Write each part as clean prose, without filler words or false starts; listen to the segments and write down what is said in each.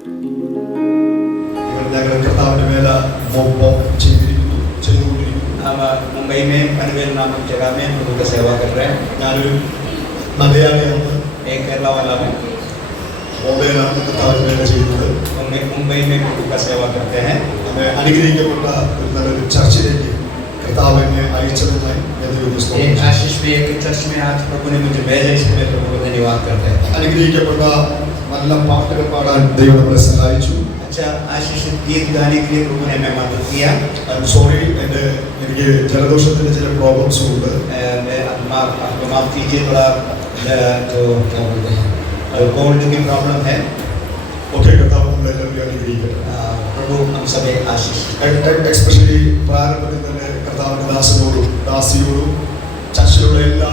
हम मुंबई में पनवेल नामक जगह में प्रभु का सेवा कर रहे हैं। एक केरला वाला में मुंबई में प्रभु का सेवा करते हैं। एक आशीष में एक चर्च में आज प्रभु ने मुझे भेजा, इसलिए प्रभु को धन्यवाद करते हैं। अच्छा आशीषित गीत गाने के लिए प्रभु ने हमें मदद किया। आपको माफ कीजिए, थोड़ा जो क्या बोलते हैं कोल्ड की प्रॉब्लम है। प्रभु हम सब एक आशीष എസ്പെഷ്യലി പ്രാരംഭത്തിൽ തന്നെ കർത്താവിന്റെ ദാസനോടും ദാസിയോടും ചർച്ചിലുള്ള എല്ലാ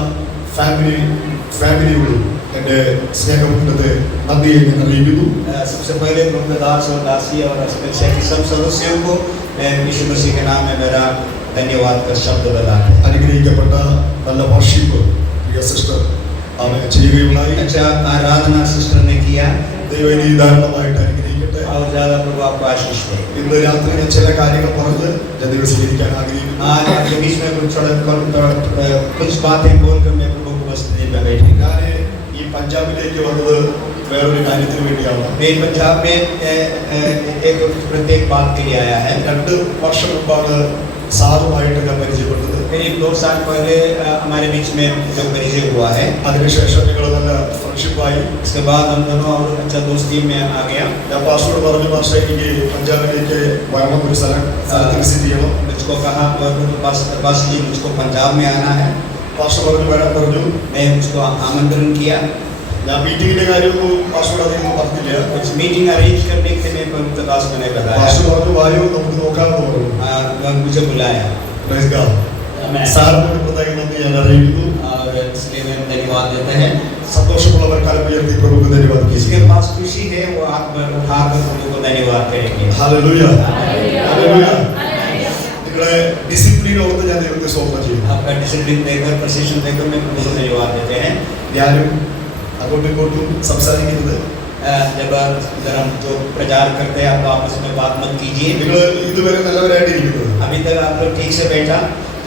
ഫാമിലിയോടും എൻ്റെ സ്നേഹത്തെ നന്ദിയെ ഞാൻ അറിയിക്കുന്നു। सबसे पहले प्रभु दास और दासी और सब सदस्यों को यीशु मसीह के नाम में मेरा धन्यवाद का शब्द बताते हैं। അനുഗ്രഹിക്കപ്പെട്ട നല്ല വർഷിപ്പ് പ്രിയ സിസ്റ്റർ അവൻ ചെയ്യുകയുണ്ടായി। अच्छा आराधना सिस्टर ने किया। ദൈവം ഈ ധാരാളമായിട്ട് അനുഗ്രഹിക്കട്ടെ। और ज्यादा प्रभु आपको आशीष दे। ഇന്ന് രാത്രി ഞാൻ ചില കാര്യങ്ങൾ പറഞ്ഞ് ഞാൻ ദൈവം സ്വീകരിക്കാൻ ആഗ്രഹിക്കുന്നു। आज आपके बीच में कुछ बातें बोलकर मैं प्रभु को वस्तु में बैठी। ഞാൻ ഈ പഞ്ചാബിലേക്ക് വന്നത് വേറൊരു കാര്യത്തിന് വേണ്ടിയാണ്। मैं पंजाब में एक प्रत्येक बात के लिए आया है। 2 വർഷം മുമ്പാണ് സാധുവായിട്ട് ഞാൻ പരിചയപ്പെട്ടത്। करीब 2 साल पहले हमारे बीच में जो परिचय हुआ है। അതിനുശേഷം ഞങ്ങൾ നല്ല ഫ്രണ്ട്ഷിപ്പായി। इसके बाद हम दोनों और अच्छा दोस्ती में आ गया। ഞാൻ പാസ്റ്ററോട് പറഞ്ഞു, പാസ്റ്റർ എനിക്ക് പഞ്ചാബിലേക്ക് വരണം, ഒരു സ്ഥലത്ത് വിസിറ്റ് ചെയ്യണം। मुझको कहा पास जी मुझको पंजाब में आना है। പാസ്റ്റർ പറഞ്ഞു വരാൻ പറഞ്ഞു। मैं उसको आमंत्रण किया। ഞാൻ മീറ്റിംഗിന്റെ കാര്യമൊന്നും പാസ്റ്ററോട് അധികം പറഞ്ഞില്ല। कुछ मीटिंग अरेंज करने के लिए पवित्र दास ने बताया। പാസ്റ്റർ പറഞ്ഞു വായോ നമുക്ക് നോക്കാമെന്ന് പറഞ്ഞു। मुझे बुलाया। Praise God. സാറിനോട് പ്രത്യേകം നന്ദി ഞാൻ അറിയിക്കുന്നു। और इसलिए मैं धन्यवाद देते हैं। സന്തോഷമുള്ളവർ കരം ഉയർത്തി പ്രഭുവിന് ധന്യവാദം। जिसके पास खुशी है वो हाथ उठाकर प्रभु को धन्यवाद करेंगे। हालेलुയ हालेलुയ। നിങ്ങളെ ഡിസിപ്ലിൻ ഓർത്ത് ഞാൻ ദൈവത്തെ സ്തോത്രം ചെയ്യുന്നു। आपका डिसिप्लिन देकर प्रशिक्षण देकर मैं प्रभु को धन्यवाद देते हैं। ഞാനും അങ്ങോട്ടും ഇങ്ങോട്ടും സംസാരിക്കുന്നത് जब हम जो प्रचार करते हैं आप आपस में बात मत कीजिए। നിങ്ങൾ ഇതുവരെ നല്ലവരായിട്ടിരിക്കുന്നത്। अभी तक आप लोग ठीक से बैठा।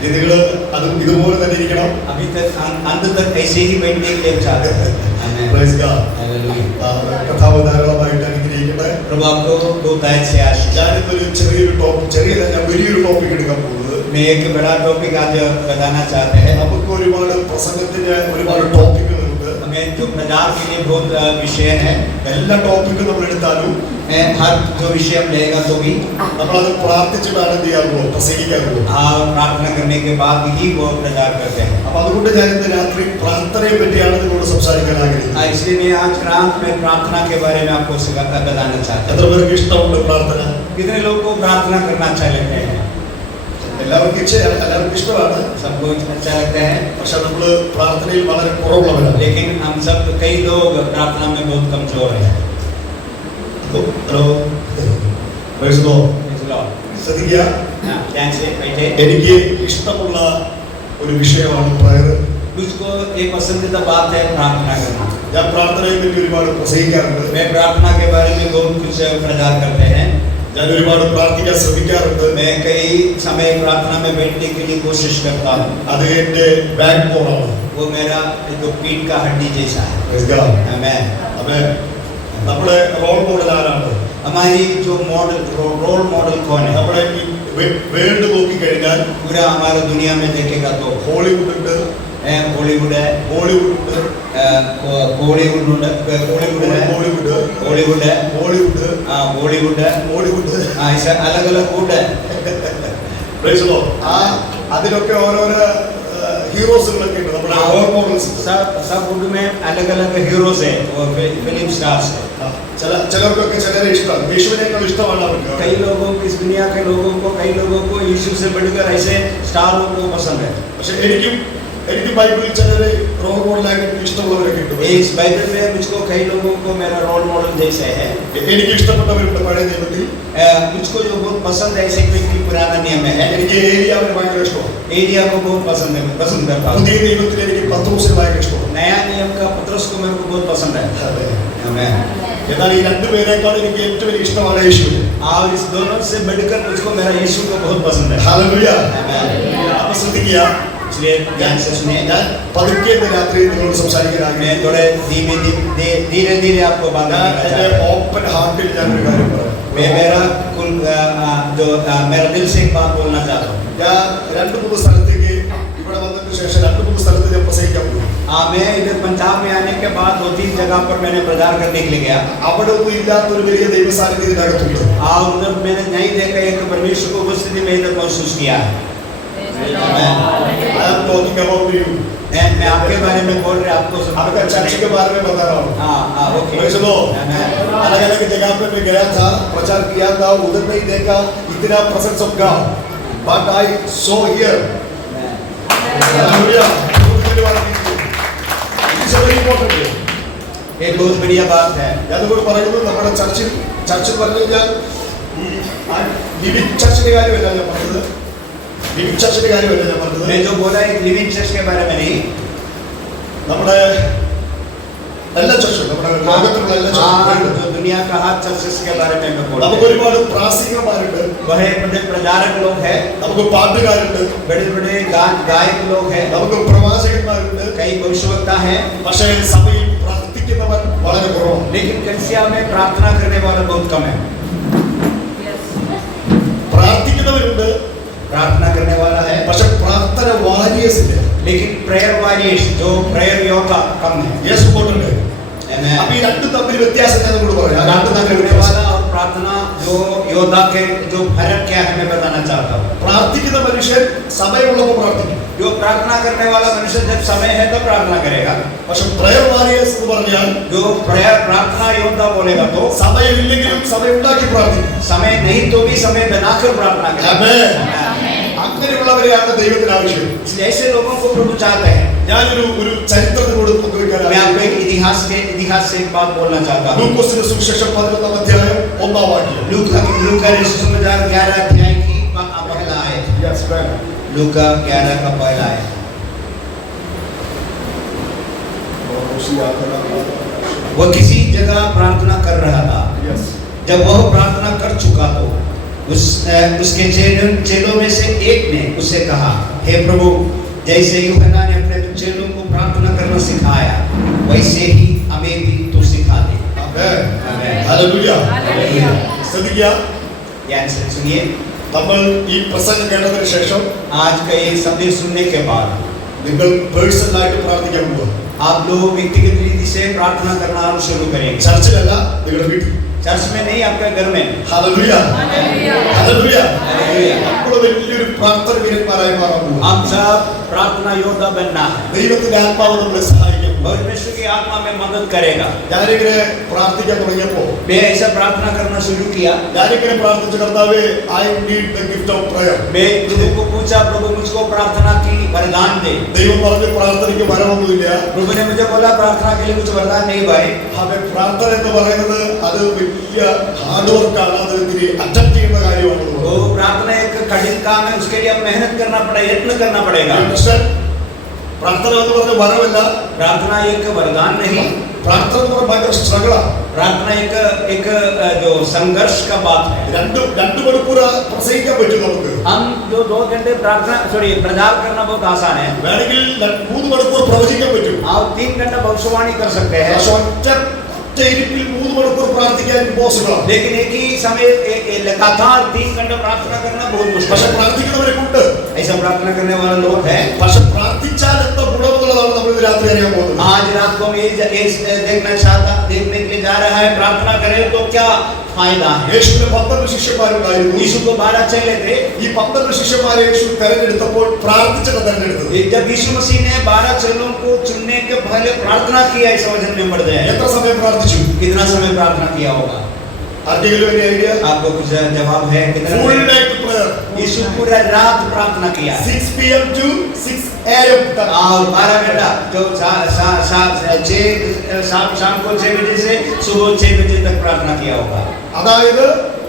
നിങ്ങൾ അതും ഇതുപോലെ തന്നെ ഇരിക്കണം। अभी तक अंत तक ऐसे ही बैठने के लिए चाहते हैं। Praise God. हालेलुया। കർത്താവ് ധാരാളമായിട്ട് അനുഗ്രഹിക്കട്ടെ। प्रभु आपको दो दायित्व से आशीष। ഞാനിന്നൊരു ഞാൻ വലിയൊരു ടോപ്പിക് എടുക്കാൻ പോകുന്നത്। मैं एक बड़ा टॉपिक आज बताना चाहते हैं। നമുക്ക് ഒരുപാട് പ്രസംഗത്തിന്റെ ഒരുപാട് ടോപ്പിക്കുകളുണ്ട്। हमें जो प्रचार के लिए बहुत विषय है। എല്ലാ ടോപ്പിക്കും നമ്മൾ എടുത്താലും हर जो विषय हम लेगा तो भी നമ്മളത് പ്രാർത്ഥിച്ചിട്ടാണ് എന്ത് ചെയ്യാറുള്ളൂ, പ്രസംഗിക്കാറുള്ളൂ। प्रार्थना करने के बाद ही वो प्रचार करते हैं। അപ്പൊ അതുകൊണ്ട് ഞാൻ ഇന്ന് രാത്രി പ്രാർത്ഥനയെ പറ്റിയാണ് നിങ്ങളോട് സംസാരിക്കാൻ ആഗ്രഹിക്കുന്നത്। इसलिए मैं आज रात में प्रार्थना के बारे में आपको बताना चाहता हूँ। എത്ര പേർക്ക് ഇഷ്ടമുണ്ട് പ്രാർത്ഥന? कितने लोगों को प्रार्थना करना अच्छा लगता है? എല്ലാവർക്കും ഇഷ്ടമാണ്। सबको अच्छा लगता है। പക്ഷെ നമ്മൾ പ്രാർത്ഥനയിൽ വളരെ കുറവുള്ളവരാണ്। लेकिन हम सब कई लोग प्रार्थना में बहुत कमजोर हैं। Hello praise the Lord. ശ്രദ്ധിക്കുക, എനിക്ക് ഇഷ്ടമുള്ള ഒരു വിഷയമാണ് പ്രയർ। मुझको एक पसंदीदा बात है प्रार्थना करना। ഞാൻ പ്രാർത്ഥനയെ പറ്റി ഒരുപാട് പ്രസംഗിക്കാറുണ്ട്। मैं प्रार्थना के बारे में बहुत कुछ प्रचार करते हैं। ഞാൻ ഒരുപാട് പ്രാർത്ഥിക്കാൻ ശ്രമിക്കാറുണ്ട്। मैं कई समय प्रार्थना में बैठने के लिए कोशिश करता हूँ। അത് എൻ്റെ ബാക്ക് ബോണാണ്। वो मेरा जो पीठ का हड्डी जैसा है। Praise God. आमेन। ആമേൻ। നമ്മുടെ റോൾ മോഡൽ ആരാണ്? हमारी जो रोल मॉडल कौन है? നമ്മുടെ വേൾഡ് നോക്കി കഴിഞ്ഞാൽ पूरा हमारा दुनिया में देखेगा तो ഹോളിവുഡ് ഉണ്ട്, बॉलीवुड है, ബോളിവുഡ് ഉണ്ട്, बॉलीवुड है, ऐसा अलग अलग वुड है। Praise the Lord. അതിലൊക്കെ ഓരോരോ ഹീറോസുകളൊക്കെ ഉണ്ട്, നമ്മുടെ റോൾ മോഡൽസ്। सब वुड में अलग अलग हीरोज है और फिल्म स्टार्स है। ചിലർക്കൊക്കെ ചിലരെ ഇഷ്ടമാണ്, യേശുവിനേക്കാൾ ഇഷ്ടമാണ് അവർക്ക്। कई लोगों को, इस दुनिया के लोगों को, कई लोगों को यीशु से बढ़कर ऐसे स्टारों को पसंद है। പക്ഷെ എനിക്കും ബൈബിളിൽ ചിലരെ റോൾ മോഡലായിട്ട് ഇഷ്ടമുള്ളവരൊക്കെ ഉണ്ട്। इस बाइबल में मुझको कई लोगों को मेरा रोल मॉडल जैसे है। എനിക്ക് ഇഷ്ടപ്പെട്ടവരുണ്ട് പഴയ നിയമത്തിൽ। मुझको जो बहुत पसंद है ऐसे व्यक्ति पुराना नियम में है। എനിക്ക് ഏലിയാവിനെ ഭയങ്കര ഇഷ്ടമാണ്। एलिया को बहुत पसंद करता हूँ। പുതിയ നിയമത്തിൽ എനിക്ക് പത്രോസിനെ ഭയങ്കര ഇഷ്ടമാണ്। नया नियम का पतरस को मेरे को बहुत पसंद है। आमेन। എന്നാൽ ഈ രണ്ടുപേരെക്കാൾ എനിക്ക് ഏറ്റവും വലിയ ഇഷ്ടമാണ് യേശുവിനെ. और इस दोनों से बढ़कर मुझको मेरा यीशु को बहुत पसंद है। ഹല്ലേലൂയ. आमेन। അപ്പോൾ ശ്രദ്ധിക്കുക, इसलिए ध्यान से सुनिए। ഞാൻ പതുക്കെ ഇന്ന് രാത്രി നിങ്ങളോട് സംസാരിക്കാൻ मैं ആഗ്രഹിക്കുന്നു. थोड़े धीरे धीरे आपको बात ഞാൻ करना എൻ്റെ चाहता हूं। ഓപ്പൺ ഹാർട്ടിൽ ഞാൻ ഒരു കാര്യം പറയാം. मेरा दिल से एक बात बोलना चाहता हूँ। ഞാൻ 2-3 സ്ഥലത്തേക്ക് ഇവിടെ വന്നതിന് ശേഷം 2-3 സ്ഥലത്ത് ഞാൻ പ്രസംഗിക്കാൻ പോയി. मैं इधर पंजाब में आने के बाद 2-3 जगह पर मैंने प्रचार करने के लिए गया। അവിടെ ഒന്നും ഇല്ലാത്തൊരു വലിയ ദൈവസാന്നിധ്യം ഇതിനകത്തുണ്ട്. और उधर मैंने नहीं देखा एक परमेश्वर को उपस्थिति में इधर महसूस किया है। I am talking about you. मैं आपके बारे में बोल रहा आपको आपका चर्च के बारे में बता रहा हूँ. हाँ ओके। Praise the Lord. अलग अलग जगह पे मैं गया था, प्रचार किया था, उधर नहीं देखा इतना presence of God, but I saw here. Hallelujah. It's very important. ये बहुत बढ़िया बात है। അതുകൊണ്ട് പറയുന്നത് നമ്മുടെ ചർച്ചിൽ പറഞ്ഞു കഴിഞ്ഞാൽ ലിവിംഗ് ചർച്ചിന്റെ കാര്യമല്ല ഞാൻ പറഞ്ഞത്. ലിവിംഗ് ചർച്ചിന്റെ കാര്യമല്ല ഞാൻ പറഞ്ഞത്. मैं जो बोला एक लिविंग चर्च के बारे में नहीं, നമ്മുടെ എല്ലാ ചർച്ചും, നമ്മുടെ ലോകത്തിലുള്ള എല്ലാ ചർച്ചും, जो दुनिया का हर चर्चेस के बारे में मैं बोल നമുക്ക് ഒരുപാട് പ്രാസംഗികന്മാരുണ്ട്, बड़े बड़े प्रचारक लोग हैं, നമുക്ക് പാട്ടുകാരുണ്ട്, बड़े बड़े गायक लोग हैं, നമുക്ക് പ്രവാചകന്മാരുണ്ട്. कई भविष्यवक्ता हैं, പക്ഷേ സഭയിൽ പ്രാർത്ഥിക്കുന്നവർ വളരെ കുറവാണ്. लेकिन कलिसिया में प्रार्थना करने वाला बहुत कम है। പ്രാർത്ഥിക്കുന്നവരുണ്ട്, प्रार्थना करने वाला है, പക്ഷെ പ്രാർത്ഥന വാരിയേഴ്സ് ഇല്ല. लेकिन प्रेयर वॉरियर्स जो प्रेयर योद्धा कम है। യേശു പോട്ടുണ്ട്. आमेन। അപ്പൊ ഈ രണ്ട് തമ്മിൽ വ്യത്യാസം ഞാൻ നിങ്ങളോട് പറയാം. प्रार्थना करने वाला और प्रार्थना जो योद्धा के जो फर्क क्या है मैं बताना चाहता हूँ। പ്രാർത്ഥിക്കുന്ന മനുഷ്യൻ സമയമുള്ളപ്പോൾ പ്രാർത്ഥിക്കും. जो प्रार्थना करने वाला मनुष्य जब समय है तब प्रार्थना करेगा, പക്ഷെ പ്രയർ വാരിയേഴ്സ് എന്ന് പറഞ്ഞാൽ जो प्रेयर प्रार्थना योद्धा बोलेगा तो സമയമില്ലെങ്കിലും സമയം ഉണ്ടാക്കി പ്രാർത്ഥിക്കും. समय नहीं तो भी समय बनाकर प्रार्थना करेगा। ആമേൻ. അങ്ങനെയുള്ളവരെയാണ് ദൈവത്തിന് ആവശ്യം. इसलिए ऐसे लोगों को प्रभु चाहते हैं। ഞാനൊരു ചരിത്രത്തിനോട് പങ്കുവെക്കാൻ मैं आपको एक इतिहास से एक बात बोलना चाहता हूँ। ലൂക്കോസിന്റെ സുവിശേഷം 11-ാം അധ്യായം 1-ാം വാക്യം. लूका 11 अध्याय की पहला आयत। लूका 11 का पहला आयत। वह किसी जगह प्रार्थना कर रहा था। जब वह प्रार्थना कर चुका तो उसके चेलों में से एक ने उसे कहा, हे प्रभु, जैसे यूहन्ना ने अपने चेलों को प्रार्थना करना सिखाया वैसे ही हमें भी तू सिखा दे। ആമേൻ. आमीन। ഹല്ലേലൂയ. हालेलुया। ശ്രദ്ധിക്കുക, ध्यान से सुनिए। നമ്മൾ ഈ പ്രസംഗം കേട്ടതിന് ശേഷം आज का ये संदेश सुनने के बाद നിങ്ങൾ പേഴ്സണലായിട്ട് പ്രാർത്ഥിക്കാൻ പോവുക. आप लोग व्यक्तिगत रीति से प्रार्थना करना शुरू करेंगे। ചർച്ചിലല്ല, നിങ്ങളുടെ വീട്ടിൽ. चर्च में नहीं, आपके घर में। ഹല്ലേലൂയ. Hallelujah. ഹല്ലേലൂയ. हालेलुया। നമ്മൾ വലിയൊരു പ്രാർത്ഥന വീരന്മാരായി മാറാൻ പോവുക. हम सब प्रार्थना योद्धा बनना है। ദൈവത്തിന്റെ ആത്മാവ് നമ്മളെ സഹായിക്കും. परमेश्वर की आत्मा में मदद करेगा। ഞാനിങ്ങനെ പ്രാർത്ഥിക്കാൻ തുടങ്ങിയപ്പോൾ मैं ऐसा प्रार्थना करना शुरू किया। ഞാനിങ്ങനെ പ്രാർത്ഥിച്ച കർത്താവേ, I need the gift of prayer. मैं प्रभु को पूछा, प्रभु मुझको प्रार्थना की वरदान दे। ദൈവം പറഞ്ഞു പ്രാർത്ഥനയ്ക്ക് വരമൊന്നുമില്ല. प्रभु ने मुझे बोला प्रार्थना के लिए कुछ वरदान नहीं भाई। അവൻ പ്രാർത്ഥന എന്ന് പറയുന്നത് അത് വലിയ ഹാർഡ് വർക്കാണ്, അത് ഇത്തിരി അറ്റൻഡ് ചെയ്യുന്ന കാര്യമാണ്. वो प्रार्थना एक कठिन काम है, उसके लिए मेहनत करना पड़ेगा, यत्न करना पड़ेगा। പ്രാർത്ഥന എന്ന് പറഞ്ഞ വരമല്ല. प्रार्थना एक वरदान नहीं, പ്രാർത്ഥന എന്ന് പറഞ്ഞ ഭയങ്കര സ്ട്രഗിളാണ്. प्रार्थना एक जो संघर्ष का बात है। രണ്ട് മണിക്കൂർ പ്രസംഗിക്കാൻ പറ്റും നമുക്ക്. हम जो 2 घंटे प्रचार करना बहुत आसान है। വേണമെങ്കിൽ 3 മണിക്കൂർ പ്രവചിക്കാൻ പറ്റും. आप 3 घंटा भविष्यवाणी कर सकते हैं, പക്ഷെ ഒറ്റ ഇരിപ്പിൽ 3 മണിക്കൂർ പ്രാർത്ഥിക്കാൻ ഇമ്പോസിബിൾ ആണ്. लेकिन एक ही समय लगातार 3 घंटा प्रार्थना करना बहुत मुश्किल പക്ഷെ है। പ്രാർത്ഥിക്കുന്നവരൊക്കെ ഉണ്ട്. ऐसा प्रार्थना करने वाले लोग हैं। പക്ഷെ പ്രാർത്ഥിച്ചാൽ എന്താ ഗുണമെന്നുള്ളതാണ് നമ്മൾ ഇന്ന് രാത്രി അറിയാൻ പോകുന്നത്. आज रात को हम ये देखने के लिए जा रहा है, प्रार्थना करें तो क्या फायदा है। യേശുവിന് 12 ശിഷ്യന്മാരുണ്ടായിരുന്നു. यीशु को 12 चेले थे। ഈ 12 ശിഷ്യന്മാരെ യേശു തെരഞ്ഞെടുത്തപ്പോൾ പ്രാർത്ഥിച്ചിട്ട് തെരഞ്ഞെടുത്തത്. जब यीशु मसीह ने 12 चेलों को चुनने के पहले प्रार्थना किया, इस वचन में पढ़ते हैं। എത്ര സമയം പ്രാർത്ഥിച്ചു? कितना समय प्रार्थना किया होगा? ആർക്കെങ്കിലും ഒരു ഐഡിയ? आपको कुछ जवाब है? कितना? Full night prayer. यीशु पूरा रात प्रार्थना किया। 6 PM to 6 AM तक. और 12 घंटा जो शाम को 6 बजे से सुबह 6 बजे तक प्रार्थना किया होगा। അതായത്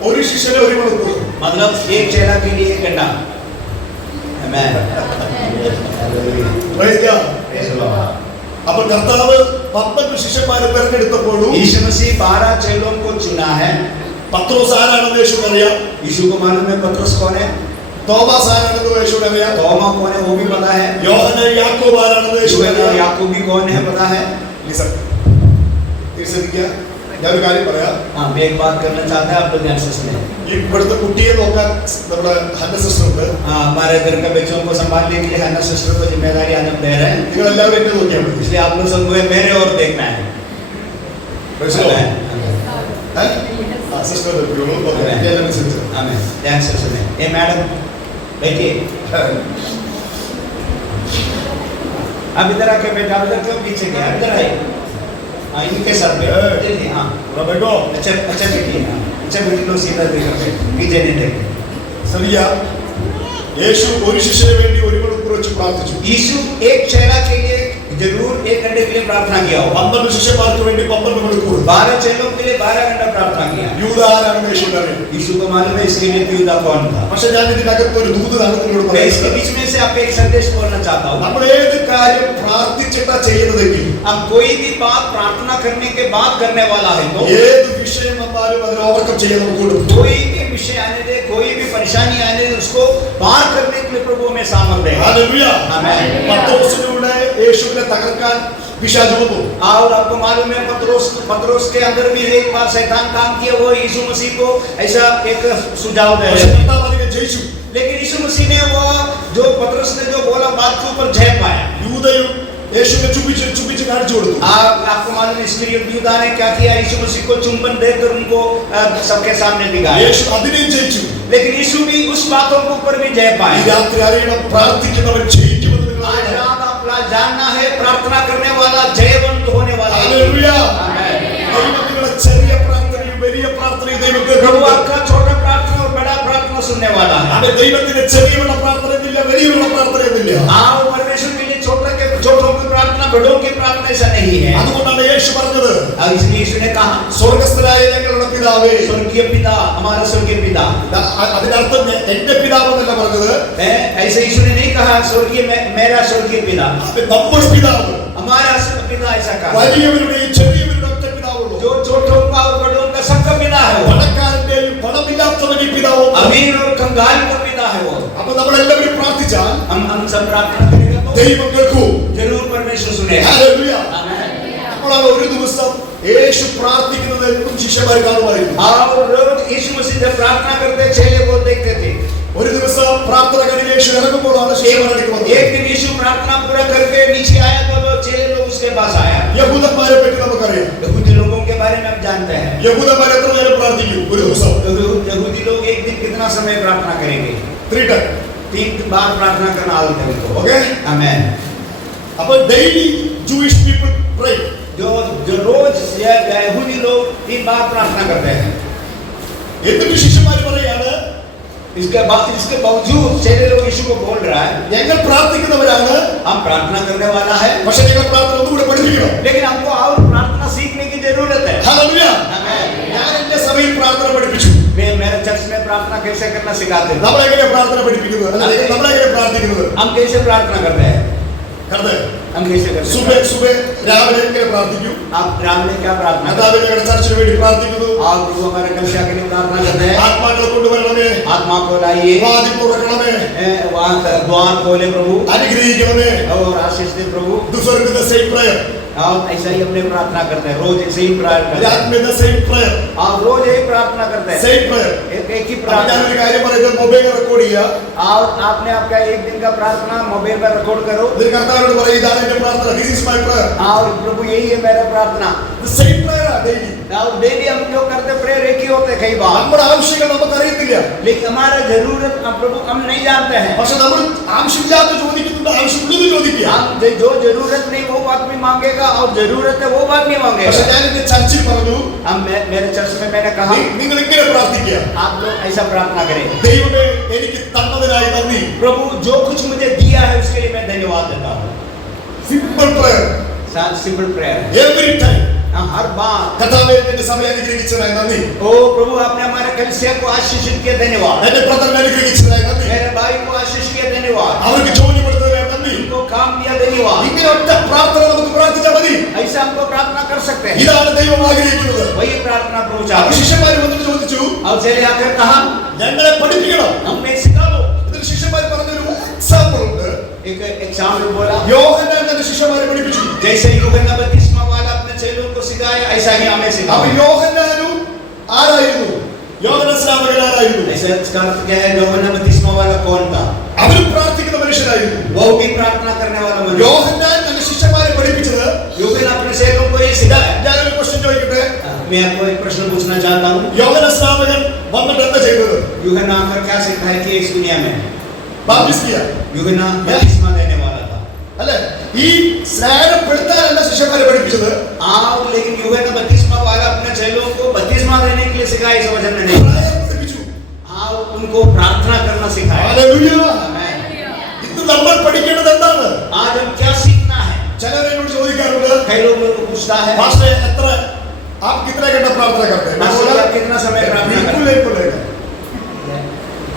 ഒരു ശിഷ്യന് 1 മണിക്കൂർ. मतलब एक चेला के लिए 1 घंटा। आमेन। Praise God. Praise the Lord. അപ്പോൾ കർത്താവ് 12 ശിഷ്യന്മാരെ തെരഞ്ഞെടുത്തപ്പോഴും यीशु मसीह 12 चेलों को चुना है। പത്രോസ് ആരാണെന്ന് യേശുവിന് അറിയാം. यीशु को मालूम है पतरस कौन है, തോമസ് ആരാണെന്ന് യേശുവിന് അറിയാം. तोमा कौन है वो भी पता है, യോഹന്നാൻ യാക്കോബ് ആരാണെന്ന് യേശുവിന് यूहन्ना അറിയാം. याकूब भी कौन है पता है। ഞാൻ ഒരു കാര്യം പറയാം. हाँ, मैं एक बात करना चाहता है, आप लोग ध्यान से सुने। ഇവിടുത്തെ കുട്ടിയെ നോക്കാൻ നമ്മുടെ ഹന്ന സിസ്റ്റർ ഉണ്ട്. हाँ, हमारे घर के बच्चों को संभालने के लिए हन्ना सिस्टर को जिम्मेदारी आज हम दे रहे हैं, നിങ്ങൾ എല്ലാവരും എന്നെ നോക്കിയാൽ മതി. इसलिए आप लोग सबको मेरे और देखना है। സിസ്റ്റർ എല്ലാവരും ശ്രദ്ധിച്ചു. आमेन। ध्यान से सुने। ये मैडम बैठिए, अब इधर आके बैठा, इधर क्यों पीछे गया, इधर आइए। हाँ, इनके साथ बैठिए। हाँ, ബേട്ടോ अच्छा अच्छा बैठिए। हाँ, अच्छा बैठिए, लो सीधा देखो, पीछे नहीं देखते। ശരിയാ. യേശു ഒരു ശിഷ്യന് വേണ്ടി 1 മണിക്കൂർ വെച്ച് പ്രാർത്ഥിച്ചു. यीशु एक चेला के लिए जरूर 1 घंटे के लिए प्रार्थना किया होगा। 12 ശിഷ്യന്മാർക്ക് വേണ്ടി 12 മണിക്കൂർ. 12 चेलों के लिए 12 घंटा प्रार्थना किया। യൂദ ആരാണെന്ന് യേശുവിന് അറിയാം. यीशु को मालूम है इसके लिए यूदा कौन था। പക്ഷെ ഞാൻ ഇതിനകത്ത് ഒരു ദൂതനാണ് നിങ്ങളോട് मैं इसके പറയുന്നത്. बीच में से आपको एक संदेश बोलना चाहता हूँ। നമ്മൾ ഏത് കാര്യം പ്രാർത്ഥിച്ചിട്ടാ ചെയ്യുന്നതെങ്കിൽ हम कोई भी बात प्रार्थना करने के बाद करने वाला है तो ഏത് വിഷയം വന്നാലും അതിനെ ഓവർകം ചെയ്യാൻ നമുക്ക് കൊടുക്കും. कोई भी विषय आने दे, कोई भी परेशानी आने दे, उसको पार करने के लिए प्रभु हमें सामर्थ्य देगा। ഹല്ലേലൂയ. आमेन। പത്രോസിലൂടെ യേശുവിനെ തകർക്കാൻ പിശാച് വന്നു. और आपको मालूम है पतरस के अंदर भी एक बार शैतान काम किया, वो यीशु मसीह को ऐसा एक सुझाव दे പക്ഷെ रहे थे। കർത്താവ് അതിനെ ജയിച്ചു. लेकिन यीशु मसीह ने वो जो पतरस ने जो बोला बात के ऊपर जय पाया। യൂദയും യേശുവിനെ ചുംബിച്ച് കാണിച്ചു കൊടുത്തു. आपको मालूम है इसके लिए यूदा ने क्या किया, यीशु मसीह को चुंबन देकर उनको सबके सामने दिखाया। യേശു അതിനെയും ജയിച്ചു. लेकिन यीशु भी उस बातों के ऊपर भी जय ഈ पाया। രാത്രി അറിയണം, പ്രാർത്ഥിക്കുന്നവൻ ജയിക്കുമെന്ന് നിങ്ങൾ आज അറിയണം. रात आप जानना है, प्रार्थना करने वाला जयवंत होने वाला है। ഹല്ലേലൂയ. आमेन। ദൈവം നിങ്ങളുടെ ചെറിയ പ്രാർത്ഥനയും വലിയ പ്രാർത്ഥനയും ദൈവം प्रभु കേൾക്കുന്നു. आपका छोटा प्रार्थना और बड़ा प्रार्थना सुनने वाला है। അത് ദൈവത്തിന്റെ ചെറിയുള്ള പ്രാർത്ഥനയില്ല, വലിയുള്ള പ്രാർത്ഥനയൊന്നുമില്ല. और परमेश्वर के लिए छोटों की प्रार्थना, बड़ों की प्रार्थना ऐसा नहीं है। അതുകൊണ്ടാണ് യേശു പറഞ്ഞത്, और इसलिए यीशु ने कहा, സ്വർഗ്ഗസ്ഥനായ ഞങ്ങളുടെ പിതാവേ. स्वर्गीय पिता, हमारा स्वर्गीय पिता। അതിനർത്ഥം എന്റെ പിതാവ് എന്നല്ല പറഞ്ഞത്, ऐसे यीशु ने नहीं कहा स्वर्गीय मेरा स्वर्गीय पिता, നമ്മുടെ പിതാവ്. हमारा पिता ऐसा कहा। വലിയവരുടെയും ചെറിയവരുടെ ഒറ്റ പിതാവുള്ളൂ. जो छोटों का और बड़ों का सबका पिता है वो। പണക്കാരന്റെയും പണമില്ലാത്തവന്റെയും പിതാവ്. अमीर और कंगाल का पिता है वो। അപ്പൊ നമ്മളെല്ലാവരും പ്രാർത്ഥിച്ചാൽ हम सब प्रार्थना करेंगे तो ദൈവം കേൾക്കൂ. जरूर परमेश्वर सुनेगा। ഹല്ലേലൂയ. आमेन। അപ്പോഴാണ് ഒരു ദിവസം യേശു പ്രാർത്ഥിക്കുന്നത് എന്നും ശിഷ്യന്മാർ കാണുമായിരുന്നു. और रोज यीशु मसीह जब प्रार्थना करते चेले वो देखते थे। ഒരു ദിവസം പ്രാർത്ഥന കഴിഞ്ഞ് യേശു ഇറങ്ങുമ്പോഴാണ് ശിഷ്യന്മാർ അടുത്ത് വന്നത്. एक दिन यीशु प्रार्थना पूरा करके नीचे आया तो वो चेले लोग उसके पास आया। യഹൂദന്മാരെ പറ്റി നമുക്കറിയാം. यहूदी लोगों के बारे में हम जानते हैं। യഹൂദന്മാർ എത്ര നേരം പ്രാർത്ഥിക്കും ഒരു ദിവസം? यहूदी लोग एक दिन कितना समय प्रार्थना करेंगे? 3 टाइम. 3 बार प्रार्थना करना आदत है उनको। ഓക്കേ. आमेन। അപ്പോൾ ഡെയിലി ജൂയിഷ് പീപ്പിൾ പ്രേ. जो रोज यहूदी लोग 3 बार प्रार्थना करते हैं। എന്നിട്ട് ശിഷ്യന്മാർ പറയാണ്, इसके बावजूद चेले लोग यीशु को बोल रहा है, ഞങ്ങൾ പ്രാർത്ഥിക്കുന്നവരാണ്, हम प्रार्थना करने वाला है, പക്ഷെ ഞങ്ങൾ പ്രാർത്ഥന ഒന്നുകൂടെ പഠിപ്പിക്കണം. लेकिन हमको और प्रार्थना सीखने की जरूरत है। ഹല്ലേലൂയ. आमेन। ഞാൻ എന്റെ സഭയിൽ പ്രാർത്ഥന പഠിപ്പിച്ചു. मैं मेरे चर्च में प्रार्थना कैसे करना सिखाते हैं। നമ്മളെങ്ങനെ പ്രാർത്ഥന പഠിപ്പിക്കുന്നത്? അല്ല, നമ്മളെങ്ങനെ പ്രാർത്ഥിക്കുന്നത്? हम कैसे प्रार्थना करते हैं? കണ്ടേ? हम कैसे करते हैं? സുബേ രാവിലെ എങ്ങനെ പ്രാർത്ഥിക്കും? आप राम में क्या प्रार्थना करते കർത്താവേ ഞങ്ങളുടെ ചർച്ചിന് വേണ്ടി പ്രാർത്ഥിക്കുന്നു. हैं? आप प्रभु हमारे कलिसिया के लिए प्रार्थना करते हैं। ആത്മാക്കളെ കൊണ്ടുവരണമേ, आत्मा को लाइए, വാതിൽ തുറക്കണമേ, वहाँ द्वार खोले प्रभु, അനുഗ്രഹിക്കണമേ. और आशीष दे प्रभु। Deserve the same prayer. और ऐसा ही अपने प्रार्थना करते हैं, रोज ऐसे ही प्रार्थना करते രാത്രി the same prayer. हैं। आप रोज यही प्रार्थना करते हैं, Same prayer. एक ही അപ്പോൾ प्रार्थना। ഞാനൊരു കാര്യം പറയുന്നത്, മൊബൈൽ റെക്കോർഡ് ചെയ്യുക. और आपने आपका एक दिन का प्रार्थना मोबाइल पर रिकॉर्ड करो, എന്നിട്ട് കർത്താവിനോട് പറയും, ഇതാണ് എന്റെ പ്രാർത്ഥന. This is my prayer. और प्रभु यही है मेरा प्रार्थना। The same prayer daily. और डेली हम जो करते प्रेयर एक ही होते कई बार, നമ്മുടെ ആവശ്യങ്ങൾ നമുക്കറിയത്തില്ല. लेकिन हमारा जरूरत हम प्रभु हम नहीं जानते हैं। പക്ഷെ നമ്മൾ ആവശ്യമില്ലാത്ത ചോദിക്കുന്നുണ്ട്, ആവശ്യമുള്ളത് ചോദിക്കുക. हम जो जरूरत नहीं वो बात भी मांगेगा, और जरूरत है वो बात भी പക്ഷെ मांगेगा। ഞാൻ എന്റെ ചർച്ചിൽ പറഞ്ഞു, हम मेरे चर्च में मैंने कहा, നിങ്ങൾ ഇങ്ങനെ പ്രാർത്ഥിക്കുക, आप लोग ऐसा प्रार्थना करें, ദൈവമേ എനിക്ക് തന്നതിനായി നന്ദി. प्रभु जो कुछ मुझे दिया है उसके लिए मैं धन्यवाद देता हूँ। Simple prayer. Simple prayer every time. हर बार, കർത്താവേ എന്റെ സഭയെ അനുഗ്രഹിച്ചതിനായി നന്ദി. ओ प्रभु आपने हमारे कलिसिया को आशीषित किया, धन्यवाद। എന്റെ ബ്രദറിനെ അനുഗ്രഹിച്ചതിനായി നന്ദി. मेरे भाई को आशीष किया, धन्यवाद। അവർക്ക് ജോലി കൊടുത്തതിനായി നന്ദി. उनको काम दिया, धन्यवाद। ഇങ്ങനെ ഒറ്റ പ്രാർത്ഥന നമുക്ക് പ്രാർത്ഥിച്ചാൽ മതി. മതി. ऐसा हमको प्रार्थना कर सकते हैं. ഇതാണ് ദൈവം ആഗ്രഹിക്കുന്നത്. वही प्रार्थना प्रभु അപ്പോൾ चाहते हैं. ശിഷ്യന്മാർ വന്നിട്ട് ചോദിച്ചു, और चले आकर कहा ഞങ്ങളെ പഠിപ്പിക്കണം. हमें सिखा दो. ഇതിൽ ശിഷ്യന്മാർ പറഞ്ഞൊരു എക്സാമ്പിൾ ഉണ്ട്. एक एग्जाम्पल बोला, യോഹന്നാൻ തന്റെ ശിഷ്യന്മാരെ പഠിപ്പിച്ചു. जैसे यूहन्ना बपतिस्मा वाला अपने चेलों को सिखाया, ऐसा ही हमें അപ്പോൾ सिखाओ. യോഹന്നാനും ആരായിരുന്നു? യോഹന്നാൻ സ്നാപകൻ ആരായിരുന്നു? ऐसा इसका अर्थ क्या है? यूहन्ना बपतिस्मा वाला कौन था? അവരും പ്രാർത്ഥിക്കുന്ന മനുഷ്യരായിരുന്നു. वो भी प्रार्थना करने वाला मनुष्य. യോഹന്നാൻ തന്റെ ശിഷ്യന്മാരെ പഠിപ്പിച്ചത്. यूहन्ना अपने चेलों को ये सिखाया. ഞാനൊരു ക്വസ്റ്റ്യൻ ചോദിക്കട്ടെ. मैं आपको एक प्रश्न पूछना चाहता हूँ. യോഹന്നാൻ സ്നാപകൻ വന്നിട്ട് എന്താ ചെയ്തത്? यूहन्ना आकर क्या सिखाया कि इस दुनिया में? ബാപ്റ്റിസ്റ്റ് यूहन्ना बपतिस्मा देने वाला था. അല്ലെ? ഈ സ്നാനപ്പെടുത്താനല്ല ശിഷ്യന്മാരെ പഠിപ്പിച്ചത്. लेकिन यूहन्ना बपतिस्मा वाला अपने चेलों को बपतिस्मा देने के लिए सिखाया, इस वचन में नहीं. പഠിപ്പിച്ചു. उनको प्रार्थना करना सिखाया. ഹല്ലേലൂയ. आमेन. ഇന്ന് നമ്മൾ പഠിക്കേണ്ടത് എന്താണ്? आज हम क्या सीखना है? ചിലർ എന്നോട് ചോദിക്കാറുണ്ട്, कई लोग मेरे को पूछता है, പാസ്റ്റർ എത്ര आप कितने घंटा प्रार्थना करते हैं? मैं पास्टर, बोला आप कितना समय प्रार्थना बिल्कुल करते नहीं बोलेगा.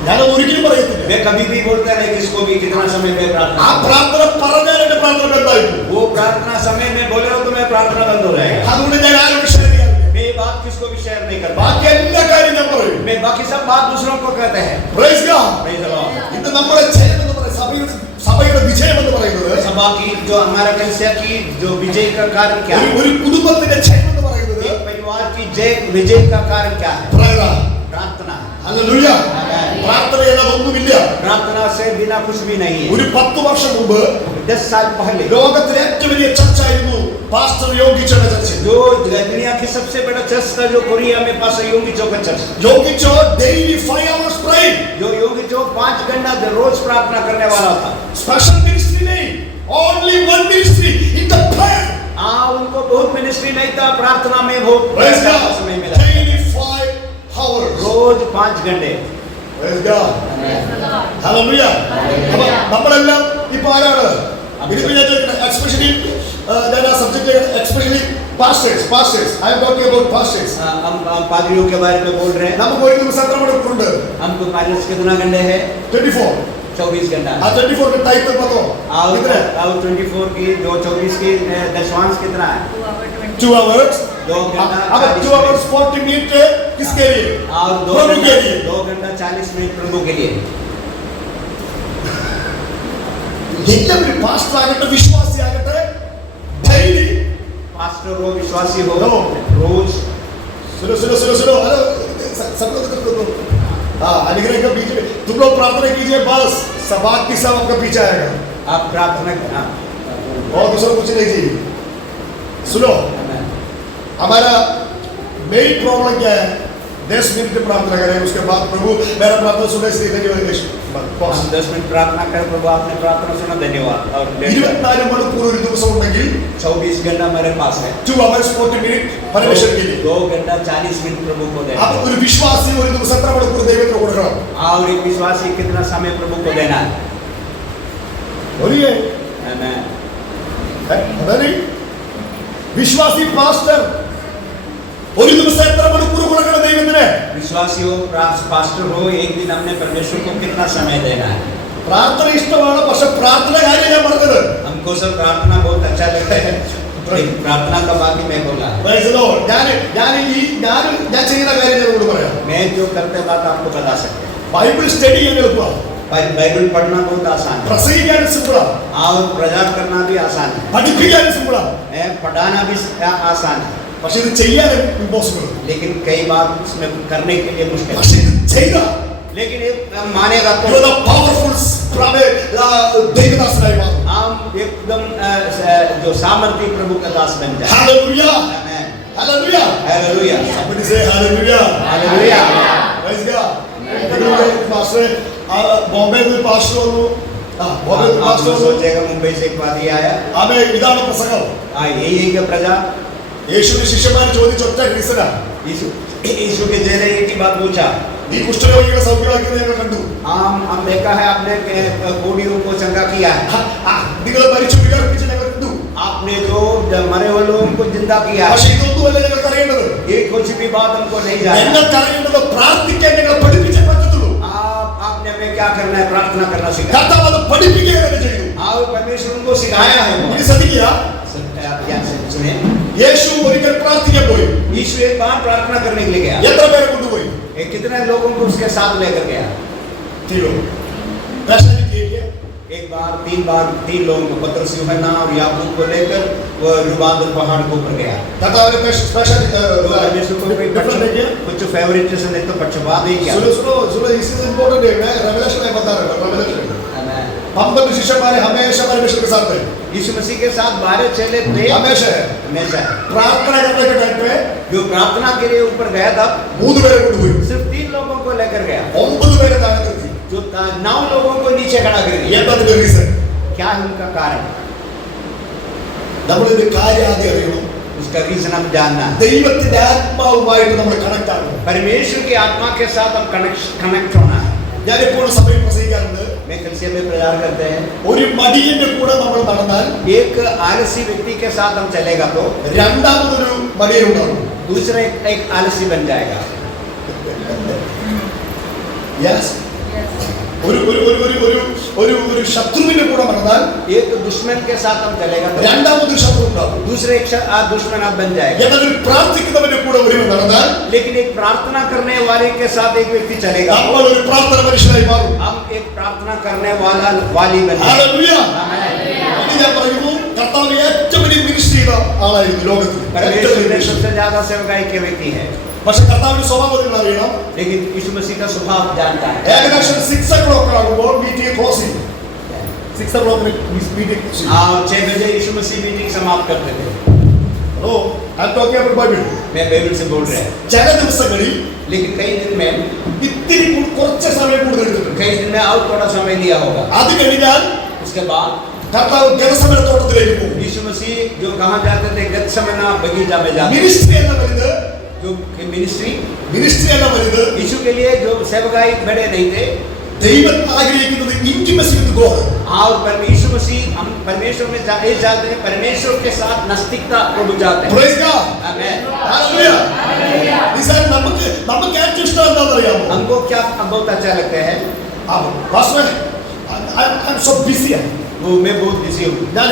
ഞാൻ ഒരിക്കലും പറയത്തില്ല. मैं कभी भी बोलता नहीं किसको भी कितना समय में प्रार्थना ആ करता പ്രാർത്ഥന പറഞ്ഞാൽ എന്റെ പ്രാർത്ഥന ബന്ധായിരിക്കും. हूं. वो प्रार्थना समय में बोले हो तो मैं प्रार्थना बंद हो जाएगा. അതുകൊണ്ട് ഞാൻ ആരോട് ഷെയർ ചെയ്യാറില്ല. मैं ये बात किसको भी शेयर नहीं करता. ബാക്കി എല്ലാ കാര്യം ഞാൻ പറയും. मैं बाकी सब बात दूसरों को कहते हैं. Praise God. Praise the Lord. ഇന്ന് നമ്മുടെ ജയം എന്ന് പറയുന്നത് സഭയുടെ വിജയം എന്ന് പറയുന്നത് सभा की जो हमारा कलिसिया की जो विजय का कारण क्या है? ഒരു കുടുംബത്തിന്റെ ജയം എന്ന് പറയുന്നത് एक परिवार की जय विजय का कारण क्या है? प्रार्थना. ഹല്ലേലൂയ. പ്രാർത്ഥന എന്നതൊന്നുമില്ല. प्रार्थना से बिना कुछ भी नहीं है. ഒരു 10 വർഷം മുമ്പ് 10 साल पहले ലോകത്തിലെ ഏറ്റവും വലിയ ചർച്ചായിരുന്നു പാസ്റ്റർ യോഗിച്ചോയുടെ ചർച്ച. जो दुनिया की सबसे बड़ा चर्च था जो कोरिया में पास योगी चौक का चर्च. യോഗിച്ചോ ഡെയിലി 5 hours praying. जो योगी चौक 5 घंटा रोज प्रार्थना करने वाला था. स्पेशल मिनिस्ट्री नहीं, only one ministry in the prayer. उनको बहुत मिनिस्ट्री नहीं था, प्रार्थना में बहुत Praise God. समय मिला. Daily 5 hours. रोज 5 घंटे. Praise God. Hallelujah. അപ്പോൾ നമ്മളെല്ലാം ഇപ്പോൾ ആരാണ്? ഇതിപ്പോൾ ഞാൻ എക്സ്പെഷ്യലി ഞാൻ ആ subject especially pastors I am talking about pastors. हम पादरियों के बारे में बोल रहे हैं. നമുക്ക് ഒരു ദിവസം എത്ര മണിക്കൂറുണ്ട്? हमको पायलट कितना घंटे है? 24. 24 घंटा. ആ 24 के टाइप में बताओ कितने? और 24 की जो 24 की दशमांश कितना है? 2 hours. 2 घंटा. अब 2 hours 40 मिनट किसके लिए? और 2 प्रभु के लिए. 2 घंटा 40 मिनट प्रभु के लिए. എല്ലാവരും പാസ്റ്റർ ആകട്ടെ വിശ്വാസി ആകട്ടെ ഡെയിലി पास्टर हो विश्वासी हो No. रोज. सुनो हेलो सब लोग हाँ अनुग्रह के बीच में तुम लोग प्रार्थना कीजिए बस सब की सब आपका पीछे आएगा आप प्रार्थना करना. और दूसरा कुछ नहीं चाहिए. सुनो हमारा मेन प्रॉब्लम क्या है? 10 मिनट प्रार्थना करें उसके बाद प्रभु मेरा प्रार्थना सुने इसलिए धन्यवाद. हम 10 मिनट प्रार्थना करें, प्रभु आपने प्रार्थना सुना, धन्यवाद. और 24 മണിക്കൂർ ഒരു ദിവസം ഉണ്ടെങ്കിൽ 24 घंटा मेरे पास है. 2 hours 40 minute परमेश्वर के लिए. 2 घंटा 40 मिनट प्रभु को देना. അപ്പോൾ ഒരു വിശ്വാസി ഒരു ദിവസം എത്ര മണിക്കൂർ ദൈവത്തിന് കൊടുക്കണം? और एक विश्वासी कितना समय प्रभु को देना है? बोलिए आमेन. അതാണ് വിശ്വാസി പാസ്റ്റർ ഒരു ദിവസം എത്ര മണിക്കൂർ കൊടുക്കണം ദൈവത്തിന്? विश्वासी हो, पास्टर हो, एक दिन हमने परमेश्वर को कितना समय देना है? പ്രാർത്ഥന ഇഷ്ടമാണ്, പക്ഷെ പ്രാർത്ഥന കാര്യം ഞാൻ പറഞ്ഞത്. हमको सब प्रार्थना बहुत अच्छा लगता है, लेकिन प्रार्थना का बात ही मैं बोला. Praise the Lord. ഞാൻ ചെയ്യുന്ന കാര്യം ഞാൻ കൂടെ പറയാം. मैं जो करते बात आपको बता सकते हैं. ബൈബിൾ സ്റ്റഡി ചെയ്യാൻ എളുപ്പമാണ്, बाइबल पढ़ना बहुत आसान है. പ്രസംഗിക്കാനും സിമ്പിളാണ്, और प्रचार करना भी आसान है. പഠിപ്പിക്കാനും സിമ്പിളാണ്. पढ़ाना भी आसान है. പക്ഷെ ഇത് ചെയ്യാൻ ഇമ്പോസിബിൾ. लेकिन कई बार उसमें करने के लिए मुश्किल. പക്ഷെ ഇത് ചെയ്താൽ लेकिन ये मानेगा तो you are the powerful देवदासनाई मारो. हम एकदम जो सामर्थ्य प्रभु का दास बन जाए. Hallelujah amen. Hallelujah hallelujah. somebody say hallelujah. Hallelujah. praise God. Pastor Bombay में पास्टर हो बॉम्बे में आप पास्टर लोग हो सोचेगा मुंबई से एक बात ही आया. हमें इदान प्रसंगम यही है कि प्रजा യേശുവിന്റെ ശിഷ്യന്മാർ ചോദിച്ച ഒറ്റ റീസണാ. यीशु के चेले एक ही बात पूछा. ഈ കുഷ്ഠരോഗികളെ സൗഖ്യമാക്കിയത് ഞങ്ങൾ കണ്ടു. हम देखा है आपने कोढ़ियों को चंगा किया है. നിങ്ങൾ മരിച്ചു വികർപ്പിച്ച് ഞങ്ങൾ കണ്ടു. आपने जो मरे हुए लोगों को जिंदा किया है. പക്ഷേ ഇതൊന്നുമല്ല ഞങ്ങൾക്ക് അറിയേണ്ടത്. ये कुछ भी बात हमको नहीं जाना. ഞങ്ങൾക്ക് അറിയേണ്ടത് പ്രാർത്ഥിക്കാൻ ഞങ്ങൾ പഠിപ്പിച്ചേ പറ്റത്തുള്ളൂ. आपने हमें क्या करना है? प्रार्थना करना सिखाया. കർത്താവ് അത് പഠിപ്പിക്കുക തന്നെ ചെയ്തു. और परमेश्वर उनको सिखाया है. ഇത് ശ്രദ്ധിക്കുക. सुने, യേശു ഒരിക്കൽ പ്രാർത്ഥിക്കാൻ പോയി. यीशु एक बार प्रार्थना करने के लिए गया। എത്ര പേരെ കൊണ്ടുപോയി? एक कितने लोगों को उसके साथ लेकर गया? तीनों। पैसे दिए क्या? एक बार तीन लोगों को, पतरस, यूहन्ना और याकूब को लेकर वो रुबादुल पहाड़ के ऊपर गया। कतार में स्पेशल परमेश्वर को कोई डिफरेंट है क्या? कुछ फेवरेटिज्म नहीं तो पक्षपात ही क्या? सुनो इस इज इंपॉर्टेंट है। मैं रेवलेशन में बता रहा हूं, रेवलेशन। आमेन। हम तो शिष्य हमेशा परमेश्वर के साथ है, यीशु मसीह के साथ 12 चेले थे, हमेशा है। हमेशा। प्रार्थना करने के टाइम पे जो प्रार्थना के लिए ऊपर गया था, 3 പേരെ കൊണ്ടുപോയി. सिर्फ 3 लोगों को लेकर गया, 9 പേരെ താഴെ നിർത്തി. जो 9 लोगों को नीचे खड़ा कर दिया। എന്താണ് റീസൺ? क्या है उनका कारण? നമ്മൾ ഇത് കാര്യം ആദ്യം അറിയണം. उसका रीजन हम जानना है। ദൈവത്തിന്റെ ആത്മാവുമായിട്ട് നമ്മൾ കണക്ട് ആകണം. परमेश्वर की आत्मा के साथ हम कनेक्ट होना है। ഞാൻ എപ്പോഴും സഭയിൽ പ്രസംഗിക്കാറുണ്ട്, मैं कलिसिया में प्रचार करते हैं, ഒരു മടിയന്റെ കൂടെ നമ്മൾ നടന്നാൽ एक आलसी व्यक्ति के साथ हम चलेगा तो രണ്ടാമതൊരു മടിയൻ ഉണ്ടാവും. दूसरा एक आलसी बन जाएगा। യെസ്. ഒരു ഒരു ഒരു ഒരു ഒരു ഒരു ഒരു ശത്രുവിന്റെ കൂടെ നടന്നാൽ एक दुश्मन के साथ हम चलेगा तो രണ്ടാമതൊരു ശത്രു ഉണ്ടാവും. दूसरे एक दुश्मन आप बन जाएगा। എന്നാൽ ഒരു പ്രാർത്ഥിക്കുന്നവന്റെ കൂടെ ഒരുവൻ നടന്നാൽ लेकिन एक प्रार्थना करने वाले के साथ एक व्यक्ति चलेगा, നമ്മൾ ഒരു പ്രാർത്ഥന മനുഷ്യനായി മാറും. हम एक प्रार्थना करने वाली बन जाएगा। ഹല്ലേലൂയ. आमेन। ഇനി ഞാൻ പറയുന്നു, കർത്താവ് ഏറ്റവും വലിയ മിനിസ്ട്രി ചെയ്ത ആളായിരുന്നു ലോകത്തിൽ. परमेश्वर ने सबसे ज्यादा सेवकाई के व्यक्ति है, പക്ഷെ കർത്താവിന്റെ സ്വഭാവം നിങ്ങൾ അറിയണം. लेकिन यीशु मसीह का स्वभाव जानता है। ഏകദേശം 6 o'clock ആകുമ്പോൾ മീറ്റിംഗ് ക്ലോസ് ചെയ്യും. 6 o'clock മീറ്റിംഗ് ക്ലോസ് ചെയ്യും. हाँ, 6 बजे यीशु मसीह मीटिंग समाप्त करते थे। Hello, I am talking about Bible. मैं बाइबल से बोल रहे हैं। ചില ദിവസങ്ങളിൽ लेकिन कई दिन में ഇത്തിരി കുറച്ച് സമയം കൂടുതൽ എടുത്തിട്ടുണ്ട്. कई दिन में और थोड़ा समय लिया होगा। അത് കഴിഞ്ഞാൽ उसके बाद കർത്താവ് ഗതസമന തോട്ടത്തിലേക്ക് പോകും. यीशु मसीह जो कहाँ जाते थे, गतसमना बगीचा में जाते। മിനിസ്ട്രി എന്ന വലുത്, जो मिनिस्ट्री മിനിസ്ട്രി എന്ന വലുത് यीशु के लिए जो सेवकाई बड़े नहीं थे, ദൈവം ആഗ്രഹിക്കുന്നത് ഇന്റിമസി വിത്ത് ഗോഡ്. और यीशु मसीह हम परमेश्वर में जाते हैं, परमेश्वर के साथ नस्तिकता प्रभु चाहते हैं। Praise God. आमेन। ഹല്ലേലൂയ. നിസാൻ നമുക്ക് ഏറ്റവും ഇഷ്ടം എന്താണെന്ന് അറിയാമോ? हमको क्या बहुत अच्छा लगता है, pastor I am so busy. वो मैं बहुत बिजी हूँ। ഞാൻ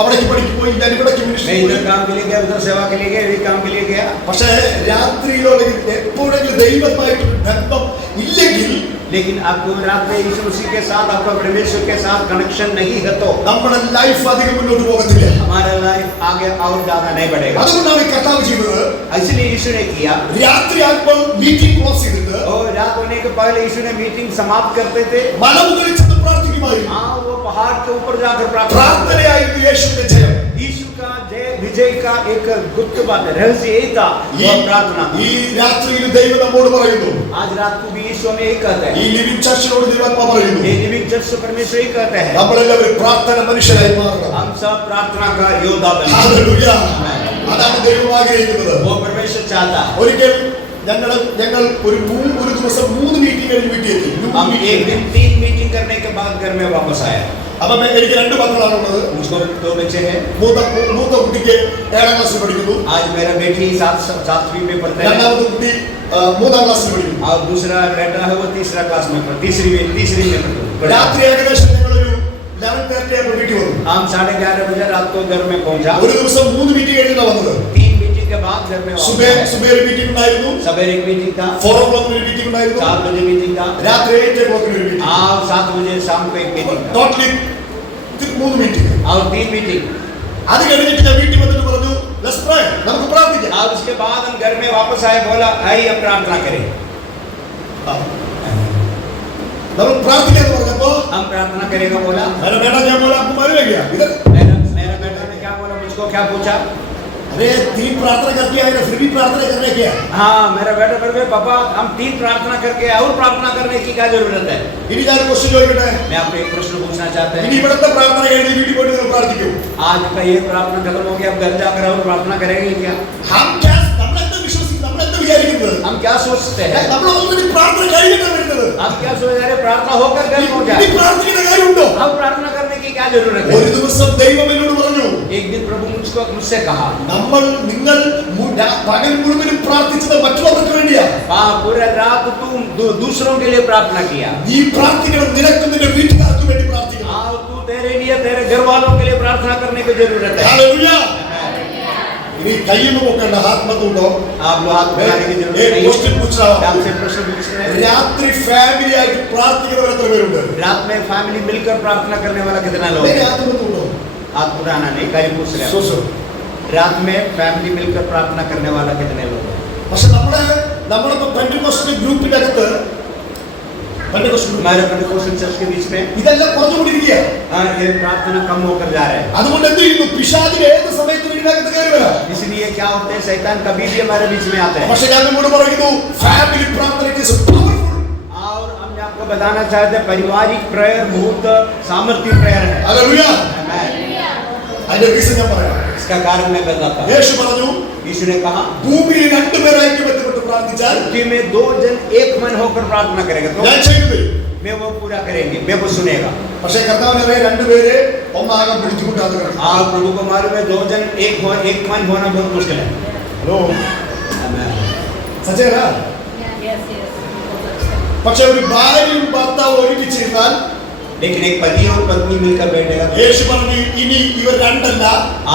അവിടേക്ക് പഠിക്ക് പോയി, ഞാൻ ഇവിടേക്ക് मैं മിനിസ്ട്രി इधर काम के लिए गया, उधर सेवा के लिए गया, इधर काम के लिए गया। പക്ഷേ രാത്രിയിലോ അല്ലെങ്കിൽ എപ്പോഴെങ്കിലും ദൈവമായിട്ടൊരു ബന്ധം ഇല്ലെങ്കിൽ लेकिन आपको रात में यीशु मसीह के साथ आपका परमेश्वर के साथ कनेक्शन नहीं है तो നമ്മുടെ ലൈഫ് അധികം മുന്നോട്ട് പോകത്തില്ല. हमारा लाइफ आगे और ज्यादा नहीं बढ़ेगा। അതുകൊണ്ടാണ് ഈ കർത്താവ് ചെയ്തത്. इसलिए यीशु ने किया, രാത്രി ആകുമ്പോൾ മീറ്റിംഗ് ക്ലോസ് ചെയ്തിട്ട് और रात होने के पहले यीशु ने मीटिंग समाप्त करते थे। മലമുകളിൽ ചെന്ന് പ്രാർത്ഥിക്കുമായിരുന്നു. हाँ, वो पहाड़ के ऊपर जाकर प्रार्थना। പ്രാർത്ഥനയായിരുന്നു യേശുവിന്റെ ജയം. यीशु का विजय का एक गुप्त बात है, रहस्य यही था, वो प्रार्थना। ഈ രാത്രിയിൽ ദൈവം നമ്മോട് പറയുന്നു, आज रात को भी यीशु हमें यही कहता ഈ है, ലിവിംഗ് ചർച്ചിനോട് ദൈവാത്മാ പറയുന്നു, ये लिविंग चर्च से परमेश्वर यही कहता है, നമ്മളെല്ലാവരും പ്രാർത്ഥന മനുഷ്യരായി മാറണം. हम सब प्रार्थना का योद्धा बने। ഹല്ലേലൂയ. അതാണ് ദൈവം ആഗ്രഹിക്കുന്നത്. वो परमेश्वर चाहता है। ഒരിക്കൽ ഞങ്ങൾ ഒരു ദിവസം 3 മീറ്റിംഗ് കഴിഞ്ഞ് വീട്ടിൽ എത്തി. हम एक दिन 3 मीटिंग करने के बाद घर में वापस आया। അപ്പൊ എനിക്ക് 2 മക്കളാണുള്ളത്. मुझको 2 बच्चे हैं। മൂത്ത കുട്ടിക്ക് 7ാം ക്ലാസ്സിൽ പഠിക്കുന്നു. आज मेरा बेटी 7वीं में पढ़ता है, രണ്ടാമത്തെ കുട്ടി 3ാം ക്ലാസ്സിൽ പഠിക്കുന്നു. और दूसरा बेटा है वो 3रा क्लास में तीसरी में पढ़ता है। രാത്രി ഏകദേശം ഞങ്ങളൊരു 11:30 ആയപ്പോൾ വീട്ടിൽ വന്നു. हम 11:30 बजे रात को घर में पहुंचा। ഒരു ദിവസം 3 മീറ്റിംഗ് കഴിഞ്ഞാണ് വന്നത്. 3 मीटिंग के बाद घर में वापस आया। സുബേ ഒരു മീറ്റിംഗ് ഉണ്ടായിരുന്നു. सवेरे एक मीटिंग था, 4 o'clock ഒരു മീറ്റിംഗ് ഉണ്ടായിരുന്നു. 4 बजे मीटिंग था, രാത്രി 8 o'clock ഒരു മീറ്റിംഗ്. और 7 बजे शाम को एक मीटिंग था, ടോട്ടലി 3 മീറ്റിംഗ്. और 3 मीटिंग। അത് കഴിഞ്ഞിട്ട് ഞാൻ വീട്ടിൽ വന്നിട്ട് പറഞ്ഞു, ലെറ്റ്സ് പ്രേ, നമുക്ക് പ്രാർത്ഥിക്കാം. और उसके बाद हम घर में वापस आए, बोला आइए हम प्रार्थना करें। നമ്മൾ പ്രാർത്ഥിക്കാന്ന് പറഞ്ഞപ്പോ हम प्रार्थना करेगा बोला, मेरा बेटा क्या बोला, आपको मालूम है क्या? इधर मेरा बेटा ने क्या बोला, मुझको क्या पूछा, अरे 3 प्रार्थना करके आए ना, फिर भी प्रार्थना करने क्या? हाँ मेरा बेटा बोल रहे पापा हम 3 प्रार्थना करके और प्रार्थना करने की क्या जरूरत है। ഇനി ഞാൻ ക്വസ്റ്റ്യൻ ചോദിക്കട്ടെ. मैं आपको एक प्रश्न पूछना चाहता ഇനി हूँ, ഇവിടുത്തെ പ്രാർത്ഥന കഴിഞ്ഞ് വീട്ടിൽ പോയിട്ട് നിങ്ങൾ പ്രാർത്ഥിക്കൂ. आज का ये प्रार्थना खत्म हो गया, अब घर जाकर और प्रार्थना करेंगे क्या? നമ്മളെന്താ വിശ്വസിക്കുന്നത്, നമ്മളെന്താ വിചാരിക്കുന്നത്? हम क्या सोचते हैं, നമ്മൾ ഓൾറെഡി പ്രാർത്ഥന കഴിഞ്ഞിട്ടാണ് വരുന്നത്. हम क्या सोच रहे हैं, प्रार्थना होकर घर हो ഇനി जाए, പ്രാർത്ഥിക്കേണ്ട കാര്യമുണ്ടോ? अब प्रार्थना करने की क्या जरूरत है। ഒരു ദിവസം ദൈവം എന്നോട് പറഞ്ഞു, एक दिन प्रभु मुझसे कहा, നിങ്ങൾ പകൽ മുഴുവനും പ്രാർത്ഥിച്ചത് മറ്റുള്ളവർക്ക് വേണ്ടിയാ. पूरा रात तुम दूसरों के लिए प्रार्थना किया, നീ പ്രാർത്ഥിക്കണം, നിനക്കും നിന്റെ വീട്ടുകാർക്കും വേണ്ടി പ്രാർത്ഥിക്കണം. तू तेरे लिए तेरे घर वालों के लिए प्रार्थना करने की जरूरत है। ഹല്ലേലൂയ. ഇനി കയ്യൊന്നും പൊക്കണ്ട, ഹാത്ത് മत उठाओ. आप लोग हाथ उठाने की जरूरत एक नहीं क्वेश्चन पूछ रहा है। हूं. आपसे प्रश्न पूछ रहे हैं, രാത്രി ഫാമിലി ആയിട്ട് പ്രാർത്ഥിക്കുന്നവർ എത്ര പേരുണ്ട്? रात में फैमिली मिलकर प्रार्थना करने वाला कितना लोग नहीं, हैं? हाथ मत उठाओ. हाथ उठाना नहीं, खाली पूछ रहे सो हैं। सो. रात में फैमिली मिलकर प्रार्थना करने वाला कितने लोग हैं? പക്ഷെ നമ്മളിപ്പോ പെന്റിക്കോസ്റ്റൽ ഗ്രൂപ്പിന്റെ അകത്ത് हमारे पेंटिकोस्टल चर्च के बीच में ഇതെല്ലാം കുറഞ്ഞുകൊണ്ടിരിക്കുക. ये प्रार्थना कम होकर जा रहे हैं। അതുകൊണ്ട് എന്ത് ചെയ്യുന്നു? പിശാചിന് ഏത് സമയത്തും ഇതിനകത്ത് കയറി വരാം. इसलिए क्या होते हैं, शैतान कभी भी हमारे बीच में आते हैं। പക്ഷെ ഞാൻ നിങ്ങളോട് പറയുന്നു, ഫാമിലി പ്രാർത്ഥന is powerful. और हम आपको बताना चाहते हैं, पारिवारिक प्रेयर बहुत सामर्थ्य प्रेयर है। ഹല്ലേലൂയ. Amen। അതിന്റെ റീസൺ ഞാൻ പറയാം. इसका कारण मैं बताता हूँ। യേശു പറഞ്ഞു, यीशु ने कहा, ഭൂമിയിൽ രണ്ടുപേർ ഐക്യപ്പെട്ട് പ്രാർത്ഥിച്ചാൽ पृथ्वी में दो जन एक मन होकर प्रार्थना करेगा तो ഞാൻ ചെയ്തു. मैं वो पूरा करेंगे, मैं वो सुनेगा। പക്ഷേ കർത്താവിനെ രണ്ടുപേരെ ഒന്നാകാൻ പിടിച്ചുകൊണ്ടാണ്. आप प्रभु को मालूम है, दो जन एक मन होना बहुत मुश्किल है। Hello, Amen। സച്ചേന. Yes, yes. പക്ഷെ ഒരു ഭാര്യയും ഭർത്താവും ഒരുമിച്ചിരുന്നാൽ लेकिन एक पति और पत्नी मिलकर बैठेगा तो യേശു പറഞ്ഞു, ഇനി ഇവർ രണ്ടല്ല,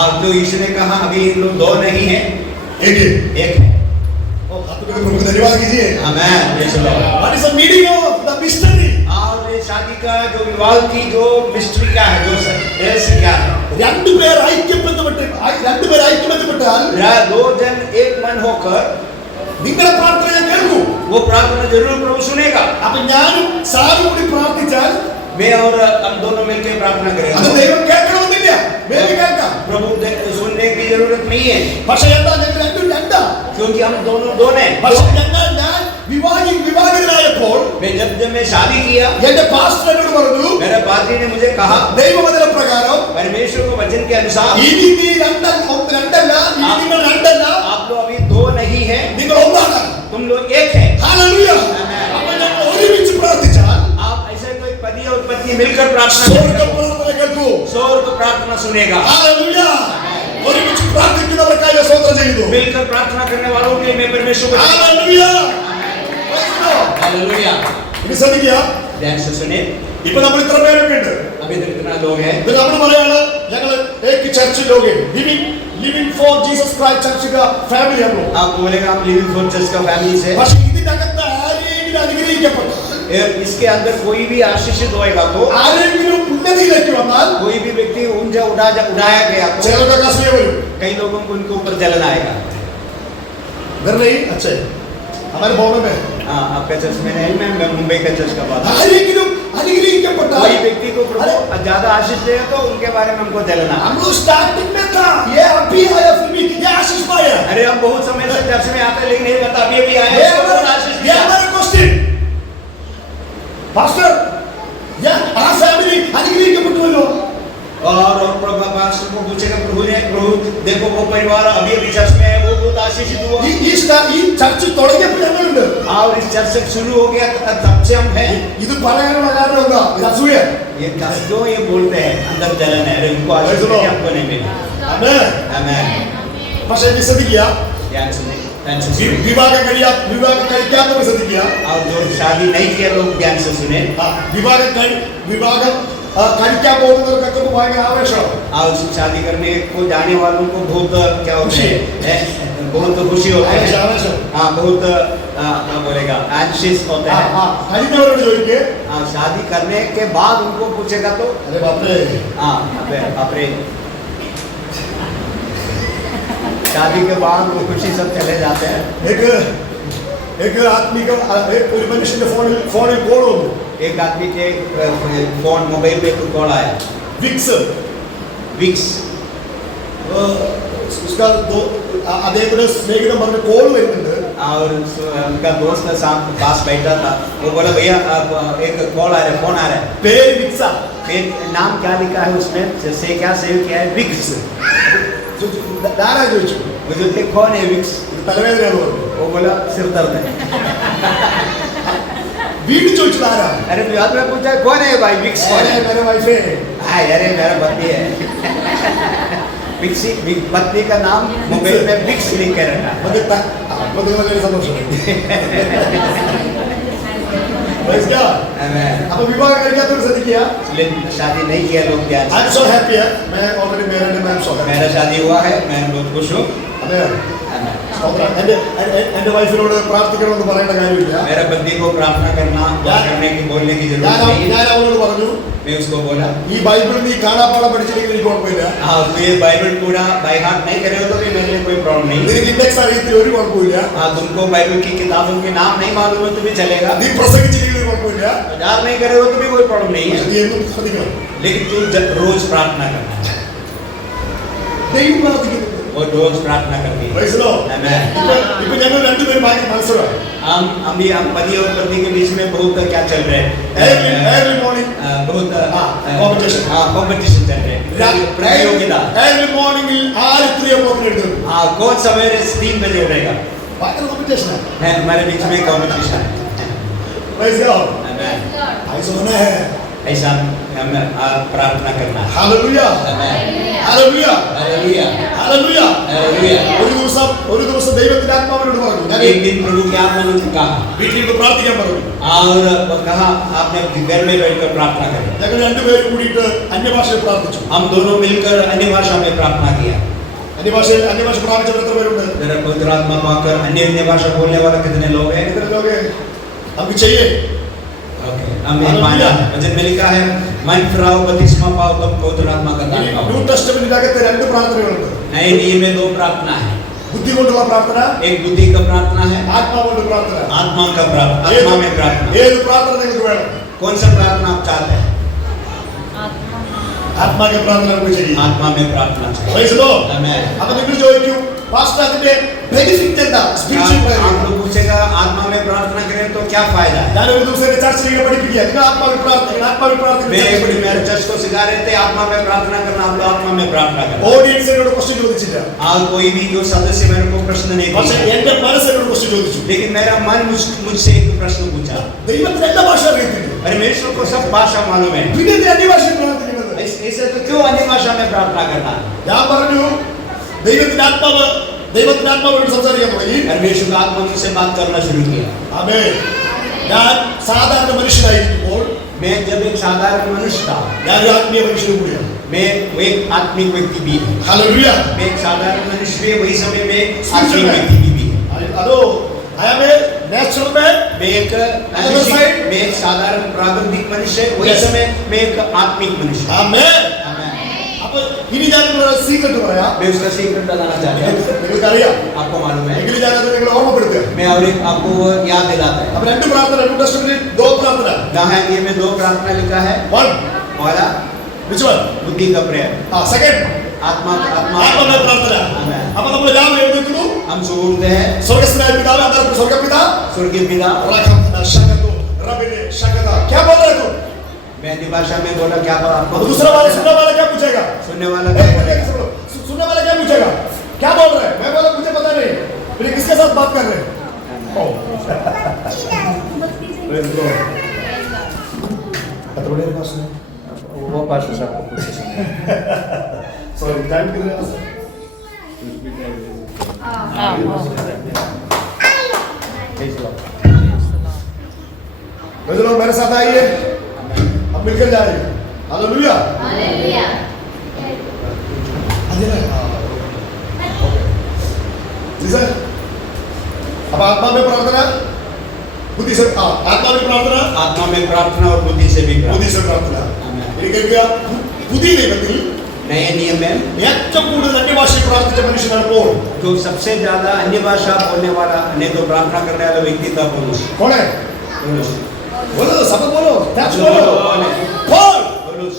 आप जो यीशु ने कहा, अभी इन लोग दो नहीं है, एक है. एक है। प्रभु धन्यवाद कीजिए. आमेन। Praise the Lord. What is the meaning of the mystery? और ये शादी का जो विवाह की जो मिस्ट्री क्या है, जो रहस्य क्या है? രണ്ടുപേർ ഐക്യബന്ധപ്പെട്ടാൽ दो जन एक मन होकर നിങ്ങളുടെ പ്രാർത്ഥന ഞാൻ കേൾക്കൂ. वो प्रार्थना जरूर प्रभु सुनेगा। അപ്പൊ ഞാനും സാറും കൂടി പ്രാർത്ഥിച്ചാൽ मैं और हम दोनों मिलकर प्रार्थना അത് करेंगे। ദൈവം കേൾക്കണമെന്നില്ല, വേഗം കേൾക്കാം. प्रभु सुनने की जरूरत नहीं है, പക്ഷെ എന്താ, ഞങ്ങൾ രണ്ടും രണ്ടാ. क्योंकि हम दोनों दो हैं। പക്ഷെ ഞാൻ വിവാഹിതനായപ്പോൾ जब मैं शादी किया, എന്റെ പാസ്റ്റർ എന്നോട് പറഞ്ഞു, मेरे पादरी ने मुझे कहा, ദൈവവചന പ്രകാരം परमेश्वर को वचन के अनुसार ഇനി നീ രണ്ടല്ല, ഇനി നിങ്ങൾ രണ്ടല്ല, आप लोग अभी दो नहीं है, നിങ്ങൾ ഒന്നാണ്. तुम लोग एक है। ഹല്ലേലൂയ. അപ്പോൾ ഞങ്ങൾ ഒരുമിച്ച് പ്രാർത്ഥിച്ചാൽ आप ऐसे कोई पति और पत्नी मिलकर प्रार्थना സ്വർഗ്ഗ करें, പ്രാർത്ഥന കേൾക്കൂ. स्वर्ग प्रार्थना सुनेगा। ഹല്ലേലൂയ. ഒരുമിച്ച് പ്രാർത്ഥിക്കുന്നവർക്കായി ഞാൻ സ്തോത്രം ചെയ്യുന്നു. मिलकर प्रार्थना करने वालों के मैं परमेश्वर को ഹല്ലേലൂയ. हालेलुया। ഇനി ശ്രദ്ധിക്കുക. ध्यान से सुने। ഇപ്പൊ നമ്മൾ ഇത്ര പേരൊക്കെ ഉണ്ട്. अभी तक कितना लोग हैं? ഇത് നമ്മൾ പറയാണ്, ഞങ്ങൾ एक चर्च लोग हैं, living for Jesus Christ church का फैमिली हम लोग. आप बोलेगा हम लिविंग फॉर चर्च का फैमिली से। പക്ഷേ ഇതിനകത്ത് ആരെങ്കിലും അനുഗ്രഹിക്കപ്പെട്ടാൽ, इसके अंदर कोई भी आशीषित होएगा तो, ആരെങ്കിലും ഉന്നതിയിലേക്ക് വന്നാൽ कोई भी व्यक्ति ऊंचा उठाया गया तो ചിലർക്ക് അസൂയ വരും. कई लोगों को उनके ऊपर जलन आएगा। घर नहीं अच्छे हमारे भवन में हाँ, आपका चर्च में नहीं, मैं मुंबई का चर्च का बात कर रहा हूं। ആരെങ്കിലും അനുഗ്രഹിക്കപ്പെട്ടാൽ कोई व्यक्ति को प्रभु ज्यादा आशीष दे तो उनके बारे में हमको जलन आता है। हम लोग स्टार्टिंग में था, ये अभी आया, फिर भी ये आशीष पाया. अरे हम बहुत समय से चर्च में आते लेकिन नहीं बता, अभी अभी आए ये इसको बहुत आशीष ये दिया। हमारा क्वेश्चन पास्टर, या आ फैमिली അനുഗ്രഹിക്കപ്പെട്ടുവല്ലോ. और प्रभु पास्टर को पूछेगा, प्रभु देखो वो परिवार अभी अभी चर्च में है, वो बहुत आशीषित हुआ। ഈ ചർച്ച് തുടങ്ങിയപ്പോൾ ഞങ്ങളുണ്ട്. और इस चर्च से शुरू हो गया तब से हम हैं। ഇത് പറയാനുള്ള കാരണം എന്താ? ഇത് അസൂയ. ये क्यों ये बोलते हैं, अंदर जलन है, अरे उनको आशीष Praise the Lord. हमको नहीं मिला। ആമേൻ. आमेन। പക്ഷേ ഇത് ശ്രദ്ധിക്കുക, ध्यान सुने, ध्यान से सुने। വിവാഹം കഴിക്കാത്തവർ ശ്രദ്ധിക്കുക. और जो शादी नहीं किया लोग ध्यान से सुने। വിവാഹം കഴിക്കാൻ പോകുന്നവർക്കൊക്കെ ഭയങ്കര ആവേശമാണ്. और शादी करने को जाने वालों को बहुत क्या होते हैं, बहुत खुशी होती है। ആവേശം. हाँ, बहुत क्या बोलेगा, एंशियस होते हैं। കഴിഞ്ഞവരോട് ചോദിക്കേ, हाँ, शादी करने के बाद उनको पूछेगा तो अरे बाप रे, हाँ, अपने शादी के बाद वो खुशी सब चले जाते हैं। एक आदमी का ഒരു മനുഷ്യന്റെ ഫോണിൽ കോൾ വന്നു. एक आदमी के फोन मोबाइल पे कॉल आया, വിക്സ്. उसका दो അദ്ദേഹത്തിന്റെ സ്നേഹിതൻ പറഞ്ഞ കോൾ വരുന്നുണ്ട്. और उनका दोस्त साथ पास बैठा था, वो बोला भैया एक कॉल आ रहा है, फोन आ रहा है। പേര് വിക്സാ. नाम क्या लिखा है उसमें, जैसे क्या सेव किया है, विक्स। ധാരാ ചോദിച്ചു, मुझे बोले कौन है विक्स? തലവേദനയാണ് പറഞ്ഞു. वो बोला सिर दर्द है। വീണ്ടും ചോദിച്ചു ധാരാ. अरे बाद में पूछा कौन है भाई विक्स कौन है? मेरे वैफे. अरे मेरा पति है। विक्सी पत्नी का नाम मोबाइल में विक्स लिख के रखा। വളരെ സന്തോഷം. Praise God. Amen. അപ്പൊ വിവാഹം കഴിക്കാത്തവർ ശ്രദ്ധിക്കുക. शादी नहीं किया लोग ध्यान से। I'm so happy. मैं already married and I'm so happy. मेरा शादी हुआ है, मैं बहुत खुश हूँ। Amen. Amen. സ്തോത്രം. എന്റെ വൈഫിനോട് പ്രാർത്ഥിക്കണമെന്ന് പറയേണ്ട കാര്യമില്ല. मेरा पत्नी को प्रार्थना करना करने की बोलने की जरूरत ഞാൻ नहीं है। അവനോട് പറഞ്ഞു, मैं उसको बोला ഈ ബൈബിൾ നീ കാണാപ്പാടം പഠിച്ചില്ലെങ്കിൽ എനിക്ക് കുഴപ്പമില്ല. हाँ तो ये बाइबल पूरा बाय हार्ट नहीं करे हो तो भी मेरे लिए कोई प्रॉब्लम नहीं। നിനക്ക് ഇൻഡെക്സ് അറിയത്തിൽ ഒരു കുഴപ്പമില്ല. हाँ तुमको बाइबल की किताबों के नाम नहीं मालूम है तो भी चलेगा। നീ പ്രസംഗിച്ചില്ലെങ്കിൽ ഒരു കുഴപ്പമില്ല. प्रचार नहीं करे हो तो भी कोई प्रॉब्लम नहीं है। നീ എന്നും പ്രാർത്ഥിക്കണം. लेकिन तू रोज प्रार्थना करना, ദൈവം പ്രാർത്ഥിക്കുന്നു. और रोज प्रार्थना करनी है। Praise the Lord. Amen. ഇപ്പൊ ഞങ്ങൾ രണ്ടുപേരും ഭയങ്കര മനസ്സിലാണ്. हम भी हम पति और पत्नी के बीच में बहुत क्या चल रहा है, Early morning. बहुत competition. हाँ कंपटीशन चल रहे हैं, प्रतियोगिता। Early morning ആര് 3 o'clock എടുക്കും? हाँ कौन सवेरे 3 बजे उठेगा, ഭയങ്കര കോമ്പറ്റീഷൻ ആണ്. है हमारे बीच में कंपटीशन है। Praise God. Amen. ऐसा होना है. ऐसा हमें प्रार्थना करना है। Hallelujah. Amen. Hallelujah. Hallelujah. Hallelujah. Hallelujah. ഒരു ദിവസം ദൈവത്തിന്റെ ആത്മാവിനോട് പറഞ്ഞു, ഞാൻ एक दिन प्रभु के आत्मा ने कहा വീട്ടിൽ നിന്ന് പ്രാർത്ഥിക്കാൻ പറഞ്ഞു. और कहा आपने घर में बैठकर प्रार्थना करें। ഞങ്ങൾ രണ്ടുപേരും കൂടിയിട്ട് അന്യഭാഷയിൽ പ്രാർത്ഥിച്ചു. हम दोनों मिलकर अन्य भाषा में प्रार्थना किया। അന്യഭാഷ പ്രാപിച്ചവർ എത്ര പേരുണ്ട്? मेरा पवित्र आत्मा पाकर अन्य भाषा बोलने वाला कितने लोग हैं? എത്ര ലോകെ നമുക്ക് ചെയ്യേ. ओके हमें माना वचन में लिखा है मन फिराओ बपतिस्मा पाओ तब पवित्र आत्मा का दान ന്യൂ पाओ। ടെസ്റ്റമെന്റിന്റെ അകത്ത് രണ്ട് പ്രാർത്ഥനകളുണ്ട്. नए नियम में 2 प्रार्थना है, ബുദ്ധി കൊണ്ടുള്ള പ്രാർത്ഥന, एक बुद्धि का प्रार्थना है, ആത്മാവുകൊണ്ട് പ്രാർത്ഥന. आत्मा का प्रार्थना, आत्मा में प्रार्थना। ഏത് പ്രാർത്ഥന നിങ്ങൾക്ക് വേണം? कौन सा प्रार्थना आप चाहते हैं? ആത്മാവിന്റെ പ്രാർത്ഥന നമുക്ക് ചെയ്യാം. आत्मा में प्रार्थना चाहिए। Praise the Lord. Amen. അപ്പൊ നിങ്ങൾ ചോദിക്കും, പാസ്റ്റർ അതിന്റെ ബെനിഫിറ്റ് എന്താ? Spiritual prayer. आप लोग पूछेगा आत्मा में प्रार्थना करें तो क्या फायदा है? ഞാൻ ഒരു ദിവസം എന്റെ ചർച്ചിൽ പഠിപ്പിക്കുക, നിങ്ങൾ ആത്മാവിൽ പ്രാർത്ഥിക്കണം, ആത്മാവിൽ പ്രാർത്ഥിക്കണം. मेरे चर्च को सिखा रहे थे आत्मा में प्रार्थना करना, आप लोग आत्मा में प्रार्थना करना। ഓഡിയൻസിനോട് ക്വസ്റ്റ്യൻ ചോദിച്ചില്ല. आज कोई भी जो सदस्य मेरे को प्रश्न नहीं പക്ഷേ पूछा, എന്റെ മനസ്സിനോട് ക്വസ്റ്റ്യൻ ചോദിച്ചു. लेकिन मेरा मन मुझसे एक प्रश्न पूछा। ദൈവത്തിന് എല്ലാ ഭാഷ അറിയത്തില്ല, परमेश्वर को सब भाषा मालूम है, പിന്നെ എന്തിനാ അന്യഭാഷയിൽ പ്രാർത്ഥിക്കുന്നത്? ऐसे तो क्यों अन्य भाषा में प्रार्थना करना? ഞാൻ പറഞ്ഞു, ദൈവത്തിന്റെ ആത്മാവോട് സംസാരിക്കാൻ തുടങ്ങി. परमेश्वर का आत्मा मुझसे बात करना शुरू किया। ആമേൻ. ഞാൻ സാധാരണ മനുഷ്യനായിരിക്കുമ്പോൾ मैं जब एक साधारण मनुष्य था, ഞാൻ ഒരു ആത്മീയ മനുഷ്യനും കൂടിയാണ്. मैं एक आत्मिक व्यक्ति भी है। ഹല്ലേലൂയ. मैं एक साधारण मनुष्य भी, वही समय में एक आत्मिक व्यक्ति भी है। അതോ I am a natural man. मैं एक साधारण प्राकृतिक मनुष्य, वही समय मैं एक आत्मिक मनुष्य। ആമേൻ. അപ്പോൾ ഇനി ഞാൻ ഒരു സീക്രട്ട് പറയാം. मैं उसका सीक्रेट बताना चाहता हूँ, നിങ്ങൾക്കറിയാം, आपको मालूम है, എങ്കിലും ഞാനത് നിങ്ങളെ ഓർമ്മപ്പെടുത്തുക. मैं और एक आपको वो याद दिलाता है। അപ്പോൾ രണ്ട് പ്രാർത്ഥന, ന്യൂ ടെസ്റ്റമെന്റിൽ 2 പ്രാർത്ഥന. जहाँ ये में 2 प्रार्थना लिखा है, 1 पहला which one? बुद्धि का प्रेयर, second आत्मा പ്രാർത്ഥന. Amen. അപ്പോൾ നമ്മൾ രാവിലെ എഴുന്നേൽക്കുന്നു, हम सुबह उठते हैं, സ്വർഗ്ഗസ്ഥനായ പിതാവേ, അന്തരത്തിൽ സ്വർഗ്ഗപിതാ, स्वर्गीय पिता, റഹമന ശകതു റബ്ബിനെ ശകത. क्या बोल रहे तुम? मैं हिंदी भाषा में बोला क्या पर आपको दूसरा वाला सुनने वाला क्या पूछेगा? सुनने वाला क्या बोलेगा? सुनने वाला क्या पूछेगा? क्या बोल रहे हैं? मैं बोला मुझे पता नहीं, फिर किसके साथ बात कर रहे हैं? वो पास आपको कुछ सॉरी, टाइम कितना है? लोग मेरे साथ आइए, अब मिलकर जाइए. हालेलुया. जी सर. अब आत्मा में प्रार्थना, बुद्धि से आत्मा में प्रार्थना, आत्मा में प्रार्थना और बुद्धि से भी बुद्धि से प्रार्थना. ये क्या बुद्धि ദൈവത്തിൽ नए नियम में ഏറ്റവും കൂടുതൽ അന്യഭാഷയിൽ പ്രാർത്ഥിച്ച മനുഷ്യനാണ് പോൾ. जो सबसे ज्यादा अन्य भाषा बोलने वाला, नहीं तो प्रार्थना करने वाला व्यक्ति था पौलुस। कौन है? पौलुस बोलो, सब बोलो, टैप्स बोलो, बोलो. कौन है? പോൾ. पौलुस।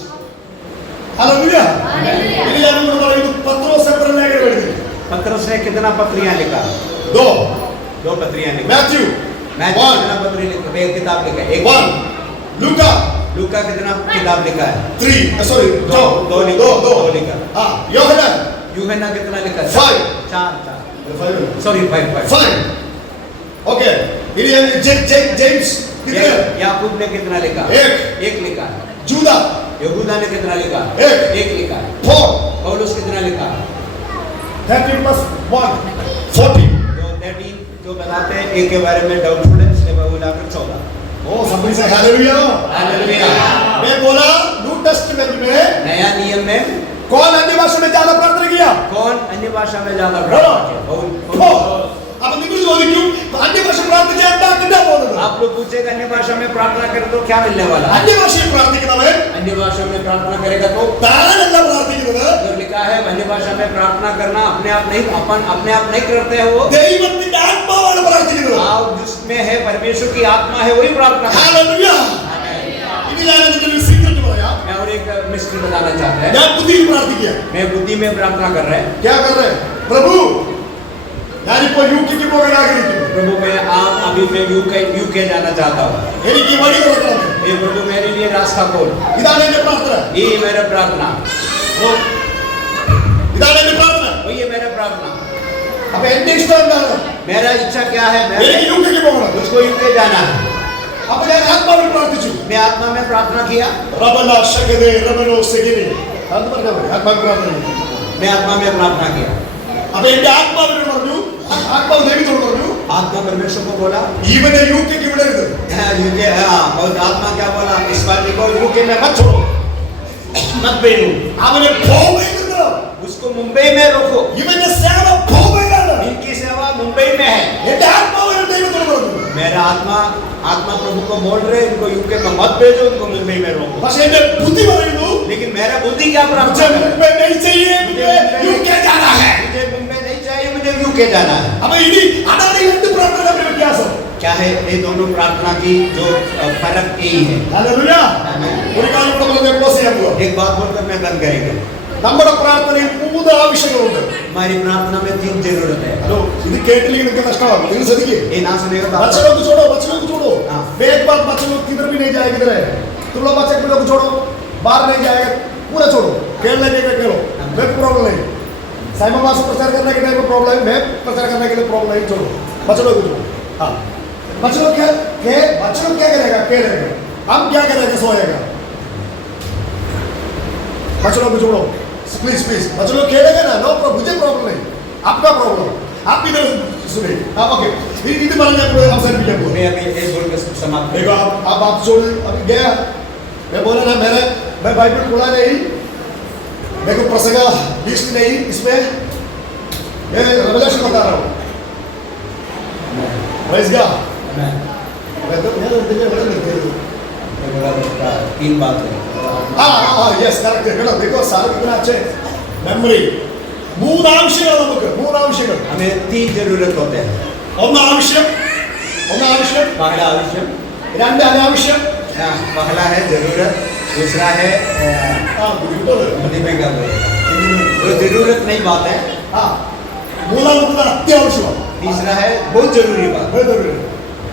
हालेलुया. ഇനി ഞാൻ നിങ്ങളോട് പറയുന്നു, പത്രോസ് എത്ര ലേഖനം എഴുതി? पत्रस ने कितना पत्रियां लिखा? 2. 2 पत्रियां लिखा। मैथ्यू मैं 1. कितना पत्री लिखा? एक किताब लिखा है। 1. लूका लूका कितना किताब लिखा है? 3. सॉरी, 2 लिखा। हां, യോഹന്നാൻ यूहन्ना कितना लिखा है? 5. 4 5. Sorry 5 Fine. Okay. इनी जेम्स कितने? याकूब ने कितना लिखा? एक लिखा है। जूदा यहूदा ने कितना लिखा? एक लिखा है। 4. पौलुस कितना लिखा? 13 plus 1 14. जो 13 जो बताते हैं एक के बारे में डाउटफुल है, इसलिए वो मिलाकर 14। ओ somebody say hallelujah. हालेलुया। मैं बोला न्यू टेस्टमेंट में नया नियम में कौन अन्य भाषा में ज्यादा प्रार्थना किया? कौन अन्य अन्य भाषा में ज्यादा ആണോ? प्रार्थना किया बहुत। അപ്പൊ നിങ്ങൾ ചോദിക്കും അന്യഭാഷ പ്രാർത്ഥിക്കാൻ എന്താ കിട്ടാൻ പോകുന്നത്? आप लोग पूछेगा अन्य भाषा में प्रार्थना करें तो क्या मिलने वाला है? അന്യഭാഷയിൽ പ്രാർത്ഥിക്കുന്നവൻ अन्य भाषा में प्रार्थना करेगा तो താനല്ല പ്രാർത്ഥിക്കുന്നത്, जो लिखा है अन्य भाषा में प्रार्थना करना अपने आप नहीं करते हो, ദൈവത്തിന്റെ ആത്മാവാണ് പ്രാർത്ഥിക്കുന്നത്. आप जिसमें है परमेश्वर की आत्मा है वही प्रार्थना करते ഹല്ലേലൂയ. ഇനി ഞാൻ നിങ്ങൾക്ക് ഒരു സീക്രട്ട് പറയാം. हैं। मैं और एक मिस्ट्री बताना चाहते हैं। ഞാൻ ബുദ്ധിയിൽ പ്രാർത്ഥിക്കുക. मैं बुद्धि में प्रार्थना कर रहे हैं। क्या कर रहे हैं? प्रभु ഞാനിപ്പോ യുകെക്ക് പോകാൻ ആഗ്രഹിക്കുന്നു. प्रभु मैं अभी मैं यूके जाना चाहता हूँ। എനിക്ക് ഈ വഴി തുറക്കണം. ये प्रभु मेरे लिए रास्ता खोल। ഇതാണ് എന്റെ പ്രാർത്ഥന. ये मेरा प्रार्थना, ഇതാണ് എന്റെ പ്രാർത്ഥന. ये मेरा प्रार्थना। അപ്പൊ എന്റെ ഇഷ്ടം എന്താണ്? मेरा इच्छा क्या है? എനിക്ക് യുകെക്ക് പോകണം. मुझको यूके जाना है। അപ്പൊ ഞാൻ ആത്മാവിൽ പ്രാർത്ഥിച്ചു. मैं आत्मा में प्रार्थना किया। റബല ശകദേ റബലോ സെഗിനി അത് പറഞ്ഞാൽ മതി. ആത്മാവിൽ പ്രാർത്ഥന. मैं आत्मा में प्रार्थना किया। അപ്പൊ എന്റെ ആത്മാവിനോട് പറഞ്ഞു, ആത്മാവ് ദൈവത്തോട് പറഞ്ഞു, आत्मा परमेश्वर को बोला ഇവനെ യുകെക്ക് വിടരുത്. यूके, बहुत आत्मा क्या बोला? इस बात को यूके में मत छोड़ो, मत भेजो, അവനെ ഭൂമിയിൽ നിർത്തണം. उसको मुंबई में रोको। ഇവന്റെ സേവ ഭൂമിയിലാണ്. इनकी सेवा मुंबई में है। എന്റെ ആത്മാവിനെ ദൈവത്തോട് പറഞ്ഞു. मेरा आत्मा प्रभु को बोल रहे इनको यूके में मत भेजो, इनको मुंबई में रोको। പക്ഷെ എന്റെ ബുദ്ധി പറയുന്നു, लेकिन मेरा बुद्धि क्या मुझे प्रार्थना करे? मुंबई नहीं चाहिए, मुझे യുകെ जाना है. मुझे मुंबई नहीं चाहिए, मुझे यूके जाना है। അപ്പൊ ഇനി അതാണ് ഈ രണ്ട് പ്രാർത്ഥനയുടെ വ്യത്യാസം. क्या है ये दोनों प्रार्थना की जो फर्क यही है। ഹല്ലേലൂയ. ഒരു കാര്യം കൂടെ പറഞ്ഞ് ക്ലോസ് ചെയ്യാൻ പോവാ. एक बात बोलकर मैं बंद करेंगे। നമ്മുടെ പ്രാർത്ഥനയിൽ 3 ആവശ്യങ്ങളുണ്ട്. हमारी प्रार्थना में 3 जरूरत है। ഹലോ, ഇത് കേട്ടില്ലെങ്കിൽ നിങ്ങൾക്ക് നഷ്ടമാകും. നിങ്ങൾ ശ്രദ്ധിക്കേ. ये ना सुनेगा तो बच्चे लोग छोड़ो, बच्चे लोग छोड़ो. हाँ। एक बात, बच्चे लोग किधर भी नहीं जाएंगे, किधर है तुम लोग, बच्चे लोग छोड़ो, बाहर नहीं जाएगा, पूरा छोड़ो. खेलने के खेलो, मैं प्रॉब्लम नहीं. साइमन मास प्रचार करने के टाइम में प्रॉब्लम है, मैं प्रचार करने के लिए प्रॉब्लम नहीं. छोड़ो बच्चे लोग छोड़ो. हाँ, बच्चे लोग क्या करेगा? खेलेगा. हम क्या करेंगे? सोएगा. बच्चे लोग छोड़ो प्लीज प्लीज. बच्चे लोग खेलेंगे ना, नो प्रॉब्लम, मुझे प्रॉब्लम नहीं, आपका प्रॉब्लम. आप इधर सुनिए. हाँ, ओके. इधर मारेंगे अवसर भी क्या मैं अभी एक बोल के समाप्त देखो. आप छोड़ अभी गया. मैं बोला ना, मैं बाइबल खोला नहीं, मेरे को प्रसंग लिस्ट नहीं, इसमें मैं रेवलेशन बता रहा हूँ. Praise God. मैं तो 3 बात है। हाँ यस करेक्ट. देखो सारा कितना अच्छे मेमोरी. 3 ആവശ്യങ്ങൾ നമുക്ക്, 3 ആവശ്യങ്ങൾ. हमें 3 जरूरत होते हैं। ഒന്ന് ആവശ്യം, पहला आवश्यक, 2 അനാവശ്യം. पहला है जरूरत, दूसरा है हिंदी में क्या बोलेगा, जो जरूरत नहीं बात है, മൂന്നാമത്തത് അത്യാവശ്യമാണ്. तीसरा है बहुत जरूरी बात।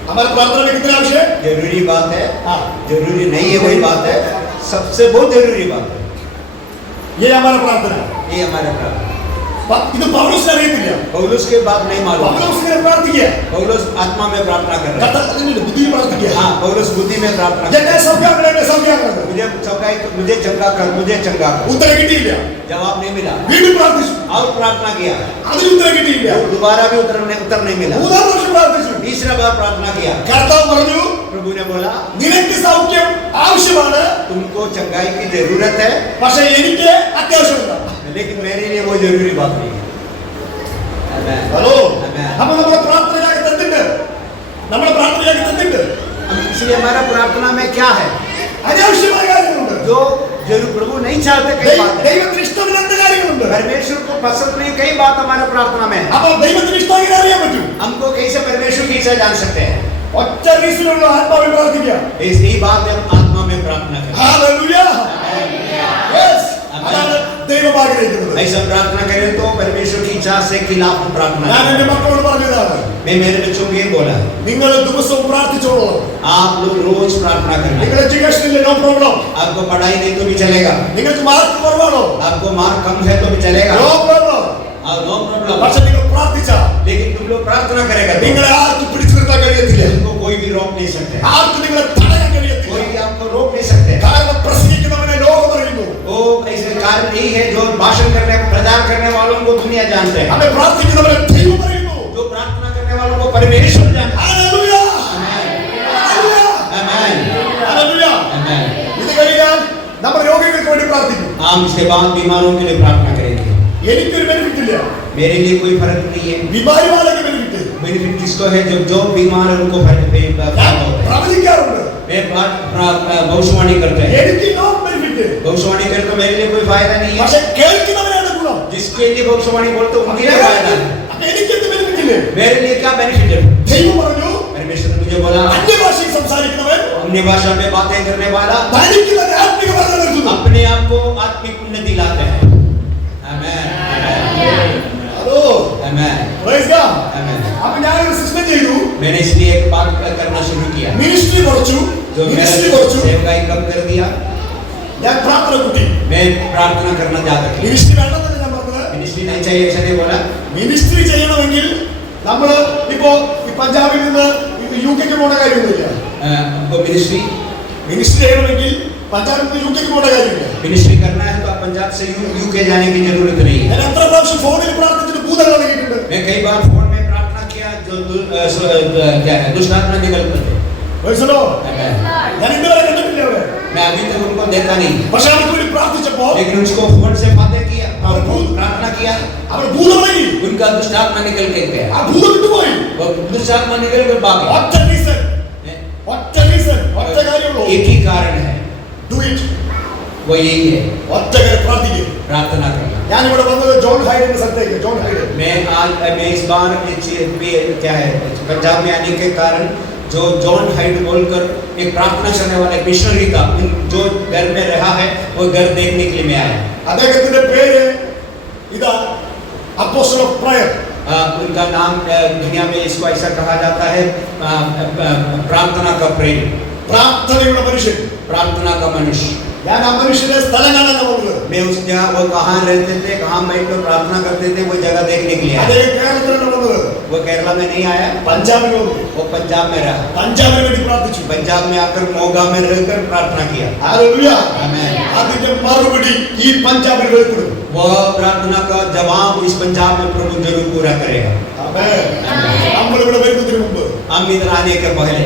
हमारे प्रार्थना में कितने आवश्यक? जरूरी बात है, हाँ. जरूरी नहीं है वही बात है, सबसे बहुत जरूरी बात है। ये हमारा प्रार्थना है. ये हमारा प्रार्थना। ഇത് പൗലോസിനെ അറിയത്തില്ല. पौलुस के बात नहीं मालूम। പൗലോസ് ഇങ്ങനെ പ്രാർത്ഥിക്കുക. पौलुस आत्मा में प्रार्थना कर रहा है। കർത്താവിന്റെ ബുദ്ധിയിൽ പ്രാർത്ഥിക്കുക. हाँ, पौलुस बुद्धि में प्रार्थना कर എന്നെ സൗഖ്യമാക്കണേ, എന്നെ സൗഖ്യമാക്കണേ. मुझे चंगा कर, मुझे चंगा कर। ഉത്തരം കിട്ടിയില്ല. जवाब नहीं मिला, വീണ്ടും പ്രാർത്ഥിച്ചു. और प्रार्थना किया, അതിന് ഉത്തരം കിട്ടിയില്ല. दोबारा भी उत्तर नहीं मिला। മൂന്നാം പ്രാവശ്യം പ്രാർത്ഥിച്ചു. तीसरा बार प्रार्थना किया, കർത്താവ് പറഞ്ഞു, प्रभु ने बोला നിനക്ക് സൗഖ്യം ആവശ്യമാണ്, तुमको चंगाई की जरूरत है, പക്ഷേ എനിക്ക് അത്യാവശ്യമില്ല. लेकिन मेरे लिए वो जरूरी बात नहीं है। Hello, Amen. അപ്പൊ നമ്മുടെ പ്രാർത്ഥനയ്ക്ക് തന്നിട്ട്, इसलिए हमारा प्रार्थना में क्या है അനാവശ്യമായ കാര്യങ്ങളുണ്ട്. जो जरूर प्रभु नहीं चाहते, कई बात है। ദൈവത്തിന് ഇഷ്ടമില്ലാത്ത കാര്യങ്ങളുണ്ട്. परमेश्वर को पसंद नहीं कई बात हमारा प्रार्थना में है। അപ്പൊ ദൈവത്തിന് ഇഷ്ടം എങ്ങനെ അറിയാൻ പറ്റും? हमको कैसे परमेश्वर की इच्छा जान सकते हैं? ഒറ്റ റീസണുള്ള ആത്മാവിൽ പ്രാർത്ഥിക്കുക. यही बात है, हम आत्मा में प्रार्थना करें। ഹല്ലേലൂയ. യെസ്, അതാണ് ദൈവം ആഗ്രഹിക്കുന്നത്. ऐसा प्रार्थना करें तो परमेश्वर की इच्छा से खिलाफ हम प्रार्थना ഞാൻ करें। എന്റെ മക്കളോട് പറഞ്ഞതാണ്, मैं मेरे बच्चों को ये बोला, നിങ്ങൾ ദിവസവും പ്രാർത്ഥിച്ചോളൂ. आप लोग रोज प्रार्थना करना। നിങ്ങൾ എഡ്യൂക്കേഷൻ ഇല്ല, നോ പ്രോബ്ലം. आपको पढ़ाई नहीं तो भी चलेगा, നിങ്ങൾക്ക് മാർക്ക് കുറവാണോ, आपको मार्क कम है तो भी चलेगा, നോ പ്രോബ്ലം. No problem. പക്ഷെ നിങ്ങൾ പ്രാർത്ഥിച്ചാൽ लेकिन तुम लोग प्रार्थना करेगा तो നിങ്ങളെ ആർക്കും പിടിച്ചു നിർത്താൻ കഴിയത്തില്ല. तुमको कोई भी रोक नहीं सकते, ആർക്കും നിങ്ങളെ തടയാൻ കഴിയത്തില്ല. कोई भी आपको रोक नहीं सकते। കാരണം പ്രസംഗിക്കുന്നവനെ ലോകം അറിയുന്നു. वो ऐसे कारण यही है, जो भाषण करने प्रचार करने वालों को दुनिया जानते हैं, അവനെ പ്രാർത്ഥിക്കുന്നവനെ ദൈവം അറിയുന്നു. जो प्रार्थना करने वालों को परमेश्वर जानते हैं। ഹല്ലേലൂയ. आमीन, ഹല്ലേലൂയ. आमीन। ഇത് കഴിഞ്ഞാൽ നമ്മൾ രോഗികൾക്ക് വേണ്ടി പ്രാർത്ഥിക്കും. हम इसके बाद बीमारों के लिए प्रार्थना करेंगे। എനിക്കൊരു ബെനിഫിറ്റ് ഇല്ല. मेरे लिए कोई फर्क नहीं है। बीमारी वाले के बेनिफिट है। बेनिफिट किसको है? जो बीमार है उनको फर्क होता है। प्रवചിക്കാറുണ്ട്. मैं भविष्यवाणी करते हैं। എനിക്ക് നോ ബെനിഫിറ്റ് है. भविष्यवाणी करते तो मेरे लिए कोई फायदा नहीं है। പക്ഷേ കേൾക്കുന്നവനാണ് ഗുണം. जिसके लिए भविष्यवाणी बोलते उनके लिए फायदा है। അപ്പോൾ എനിക്ക് എന്ത് ബെനിഫിറ്റ് ഇല്ല? मेरे लिए क्या बेनिफिट है? ദൈവം പറഞ്ഞു, परमेश्वर ने मुझे बोला അന്യഭാഷയിൽ സംസാരിക്കുന്നവൻ अन्य भाषा में बातें करने वाला തനിക്ക് തന്നെ ആത്മിക വർദ്ധന വരുത്തുന്നു. अपने आप को आत्मिक उन्नति लाते हैं। आमेन। ഹലോ, आमेन। Praise God. आमेन। അപ്പോൾ ഞാൻ ഒരു സിസ്റ്റം ചെയ്തു. मैंने इसलिए एक बात करना शुरू किया। മിനിസ്ട്രി കുറച്ചു. जो മിനിസ്ട്രി मेरा കുറച്ചു. सेवकाई कम कर दिया। ഞാൻ പ്രാർത്ഥന കൂട്ടി. मैं प्रार्थना करना ज्यादा किया। മിനിസ്ട്രി വേണ്ടെന്നല്ല ഞാൻ പറഞ്ഞത്. मिनिस्ट्री नहीं चाहिए ऐसा नहीं बोला। മിനിസ്ട്രി ചെയ്യണമെങ്കിൽ നമ്മൾ ഇപ്പോ ഈ പഞ്ചാബിൽ നിന്ന് യുകെക്ക് പോകേണ്ട കാര്യമൊന്നുമില്ല. हमको मिनिस्ट्री ചെയ്യണമെങ്കിൽ പഞ്ചാബിൽ നിന്ന് യുകെക്ക് പോകേണ്ട കാര്യമില്ല. मिनिस्ट्री करना है तो आप पंजाब से यूके जाने की जरूरत नहीं है। ഞാൻ എത്ര പ്രാവശ്യം ഫോണിൽ പ്രാർത്ഥിച്ചിട്ട് ഭൂതങ്ങൾ ഇറങ്ങിയിട്ടുണ്ട്. मैं कई बार फोन में प्रार्थना किया जो क्या है दुष्ट आत्मा निकलते थे। Praise the Lord. ഞാൻ ഇതുവരെ കണ്ടിട്ടില്ല അവിടെ. मैं अभी तक उनको देखा नहीं, പക്ഷെ അവർക്ക് വേണ്ടി പ്രാർത്ഥിച്ചപ്പോൾ लेकिन उसको फोन से बातें किया और प्रार्थना किया, അവർ ഭൂതം ഇറങ്ങി. उनका दुष्ट आत्मा निकल के गया। ആ ഭൂതം വിട്ടുപോയി. वो दुष्ट आत्मा निकल कर भाग गया। ഒറ്റ reason, ഒറ്റ കാര്യമുള്ളൂ. एक ही कारण है, Do it. वो यही है, ഒറ്റ കാര്യം പ്രാർത്ഥിക്കുക. प्रार्थना करना। ഞാൻ ഇവിടെ വന്നത് ജോൺ ഹൈഡിന്റെ സ്ഥലത്തേക്ക്. ജോൺ ഹൈഡ് मैं इस बार क्या है पंजाब में आने के कारण जो जॉन हाइड बोलकर एक प्रार्थना करने वाला मिशनरी का जो घर में रहा है वो घर देखने के लिए मैं आया। അദ്ദേഹത്തിന്റെ പേര് ഇതാ അപ്പോസ്റ്റൽ ഓഫ് പ്രയർ. उनका नाम दुनिया में इसको ऐसा कहा जाता है प्रार्थना का प्रेम, പ്രാർത്ഥനയുടെ മനുഷ്യൻ. प्रार्थना का मनुष्य। ഞാൻ ആ മനുഷ്യന്റെ സ്ഥലം കാണാൻ വന്നത്. मैं उस जगह वो कहाँ रहते थे, कहाँ बैठकर प्रार्थना करते थे, वो जगह देखने के लिए आया। അദ്ദേഹം കേരളത്തിലാണ് വന്നത്. वो केरला में नहीं आया, പഞ്ചാബിൽ വന്നു. वो पंजाब में रहा। പഞ്ചാബിന് വേണ്ടി പ്രാർത്ഥിച്ചു. पंजाब में आकर मोगा में रहकर प्रार्थना किया। ഹല്ലേലൂയ. आमेन। അതിന്റെ മറുപടി ഈ പഞ്ചാബിൽ വെളിപ്പെടും. वो प्रार्थना का जवाब इस पंजाब में प्रभु जरूर पूरा करेगा। ആമേൻ. നമ്മൾ ഇവിടെ വരുന്നതിന് മുമ്പ് हम इधर आने के पहले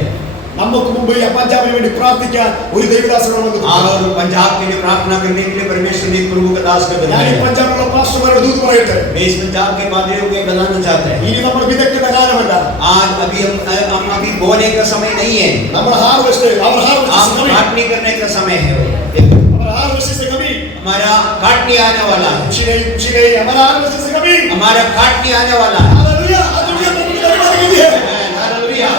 നമുക്ക് മുമ്പ് ഈ പഞ്ചാബിന് വേണ്ടി പ്രാർത്ഥിക്കാൻ ഒരു ദേവദാസനെ വന്നു. और पंजाब के लिए प्रार्थना करने के लिए परमेश्वर ने प्रभु का दास कर ഞാൻ ഈ दिया। പഞ്ചാബിലുള്ള പാസ്റ്റർമാരുടെ ദൂത് പറയട്ടെ. मैं इस पंजाब के पादरियों को बताना चाहते हैं, ഇനി നമ്മൾ വിതയ്ക്കുന്ന കാലമല്ല. आज हम अभी बोने का समय नहीं है, നമ്മൾ ഹാർവെസ്റ്റ് അവർ आप ഹാർവെസ്റ്റ് काटने करने का समय है। അവർ ഹാർവെസ്റ്റ് से कभी हमारा काटने आने वाला है, खुशी नहीं हमारा हार्वेस्ट से कभी. हमारा काटने आने वाला है। हालेलुया. അതുകൊണ്ട് നമുക്ക് ധന്യവാദം. हालेलुया।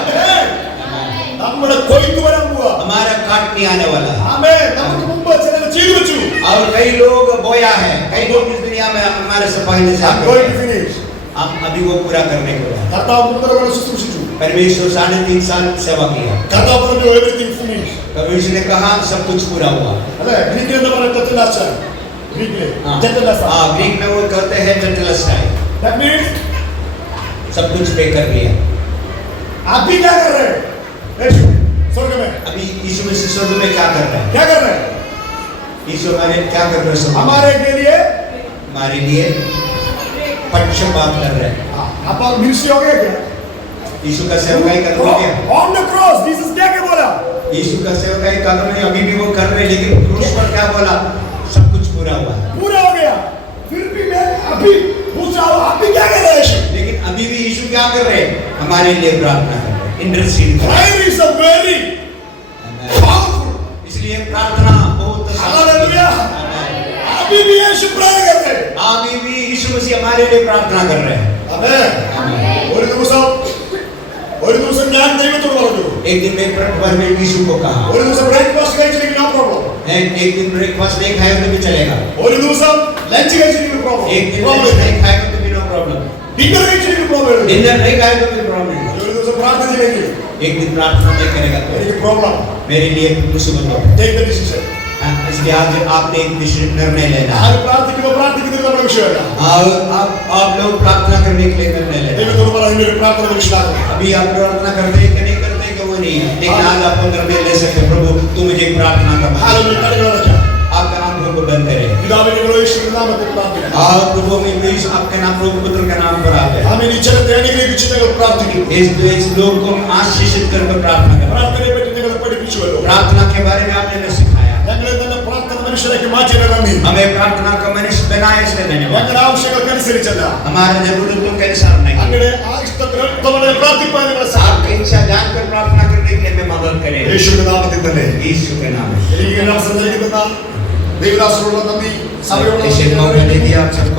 നമ്മുടെ കൊയ്ത്ത് വരാൻ പോവാ. हमारा काटने आने वाला है। ആമേൻ. നമുക്ക് മുമ്പ് ചിലത് ചെയ്തു വെച്ചു. और कई लोग बोया है, कई लोग इस दुनिया में हमारे से पहले से I'm going to finish. हम अभी वो पूरा करने को है। കർത്താവ് 3 കൊല്ലം ശുശ്രൂഷിച്ചു. परमेश्वर 3.5 साल सेवा किया। കർത്താവ് പറഞ്ഞു everything finished. परमेश्वर ने कहा सब कुछ पूरा हुआ। അല്ലേ? ഗ്രീക്കിൽ എന്താ പറയുക? തെറ്റലാച്ചാൻ. ഗ്രീക്കിൽ हाँ, തെറ്റലാച്ചാൻ. ग्रीक में वो कहते हैं tetelestai, That means सब कुछ पे कर लिया। अभी क्या कर रहे हैं? यीशु स्वर्ग में अभी यीशु मसीह स्वर्ग में क्या कर रहे हैं? क्या कर रहे हैं? यीशु हमारे क्या कर रहे हैं? स्वर्ग में? हमारे के लिए हमारे लिए पक्षपात कर रहे हैं। आप मिनिस्ट्री हो गया क्या? यीशु का सेवकाई कर रहे हैं। ऑन द क्रॉस जीसस क्या क्या बोला? यीशु का सेवकाई कर रहे हैं, अभी भी वो कर रहे हैं, लेकिन क्रूस पर क्या बोला? सब कुछ पूरा हुआ है। पूरा हो गया. फिर भी मैं अभी पूछ रहा हूँ, अभी क्या कर रहे हैं? यीशु लेकिन अभी भी यीशु क्या कर रहे हैं? हमारे लिए प्रार्थना कर रहे हैं, इंटरसीड कर रहे prayer is a very हैं। powerful. इसलिए प्रार्थना बहुत हालेलुया. आमेन। अभी भी यीशु प्रेयर कर रहे हैं. अभी भी यीशु मसीह हमारे लिए प्रार्थना कर रहे हैं। ആമേൻ. ഒരു ദിവസം ഞാൻ ദൈവത്തോട് പറഞ്ഞു. एक दिन मैं प्रभु में यीशु को कहा, ഒരു ദിവസം ബ്രേക്ക്ഫാസ്റ്റ് കഴിച്ചില്ലെങ്കിൽ നോ പ്രോബ്ലം. एक दिन ब्रेकफास्ट नहीं खाए तो भी चलेगा, ഒരു ദിവസം ലഞ്ച് കഴിച്ചില്ലെങ്കിൽ പ്രോബ്ലം. एक दिन लंच नहीं खाए तो भी नो प्रॉब्लम, ഡിന്നർ കഴിച്ചില്ലെങ്കിൽ പ്രോബ്ലം. डिनर नहीं खाए तो भी प्रॉब्लम नहीं। ഒരു ദിവസം പ്രാർത്ഥിച്ചില്ലെങ്കിൽ एक दिन प्रार्थना नहीं करेगा तो എനിക്ക് പ്രോബ്ലം. मेरे लिए मुसीबत हो। Take the decision. इसलिए आज आपने एक निर्णय लेना है। ആര് പ്രാർത്ഥിക്കുമ്പോൾ പ്രാർത്ഥിക്കുന്നത് നമ്മുടെ വിഷയമല്ല. आप लोग प्रार्थना करने के लिए निर्णय लेना है। ദൈവത്തോട് പറയുന്ന ഒരു പ്രാർത്ഥന വിഷയമാണ്. अभी आप प्रार्थना करते हैं कि नहीं करते कि वो नहीं है, लेकिन आज आप निर्णय ले सकते, प्रभु तू मुझे प्रार्थना करना। ഹാലലൂയ. കണ്ണുകൾ അടയ്ക്കാം. आपका आंखों को बंद करें। പിതാവിന്റെ യേശുവിന്റെ നാമത്തിൽ പ്രാർത്ഥിക്കാം. और प्रभु में प्लीज आपके नाम प्रभु पुत्र के नाम पर आते हैं। ആമേൻ. ഈ ജനത്തെ അനുഗ്രഹിച്ച് ഞങ്ങൾ പ്രാർത്ഥിക്കുന്നു. इस लोग को आशीषित कर प्रार्थना करें। പ്രാർത്ഥനയെ പറ്റി ഞങ്ങൾ പഠിപ്പിച്ചുവല്ലോ. प्रार्थना के बारे में आपने हमें सिखाया। ഞങ്ങളെ തന്നെ പ്രാർത്ഥന മനുഷ്യരാക്കി മാറ്റിയത് നന്ദി. हमें प्रार्थना का मनुष्य बना बढ़ाए इसलिए धन्यवाद। ഞങ്ങളുടെ ആവശ്യങ്ങൾക്കനുസരിച്ചല്ല, हमारे जरूरतों के अनुसार नहीं। അങ്ങയുടെ ആ ഇഷ്ടത്തിന് പ്രാർത്ഥിപ്പാൻ നിങ്ങളെ आपकी സഹായിക്കും. इच्छा जानकर प्रार्थना करने के लिए हमें मदद करें യേശുവിന്റെ നാമത്തിൽ തന്നെ यीशु के नाम में। എനിക്ക് ഈ അവസരം നൽകുന്ന ദൈവദാസനോടുള്ള നന്ദി, സഭയോടുള്ള ऐसे मौका दे दिया आप सभी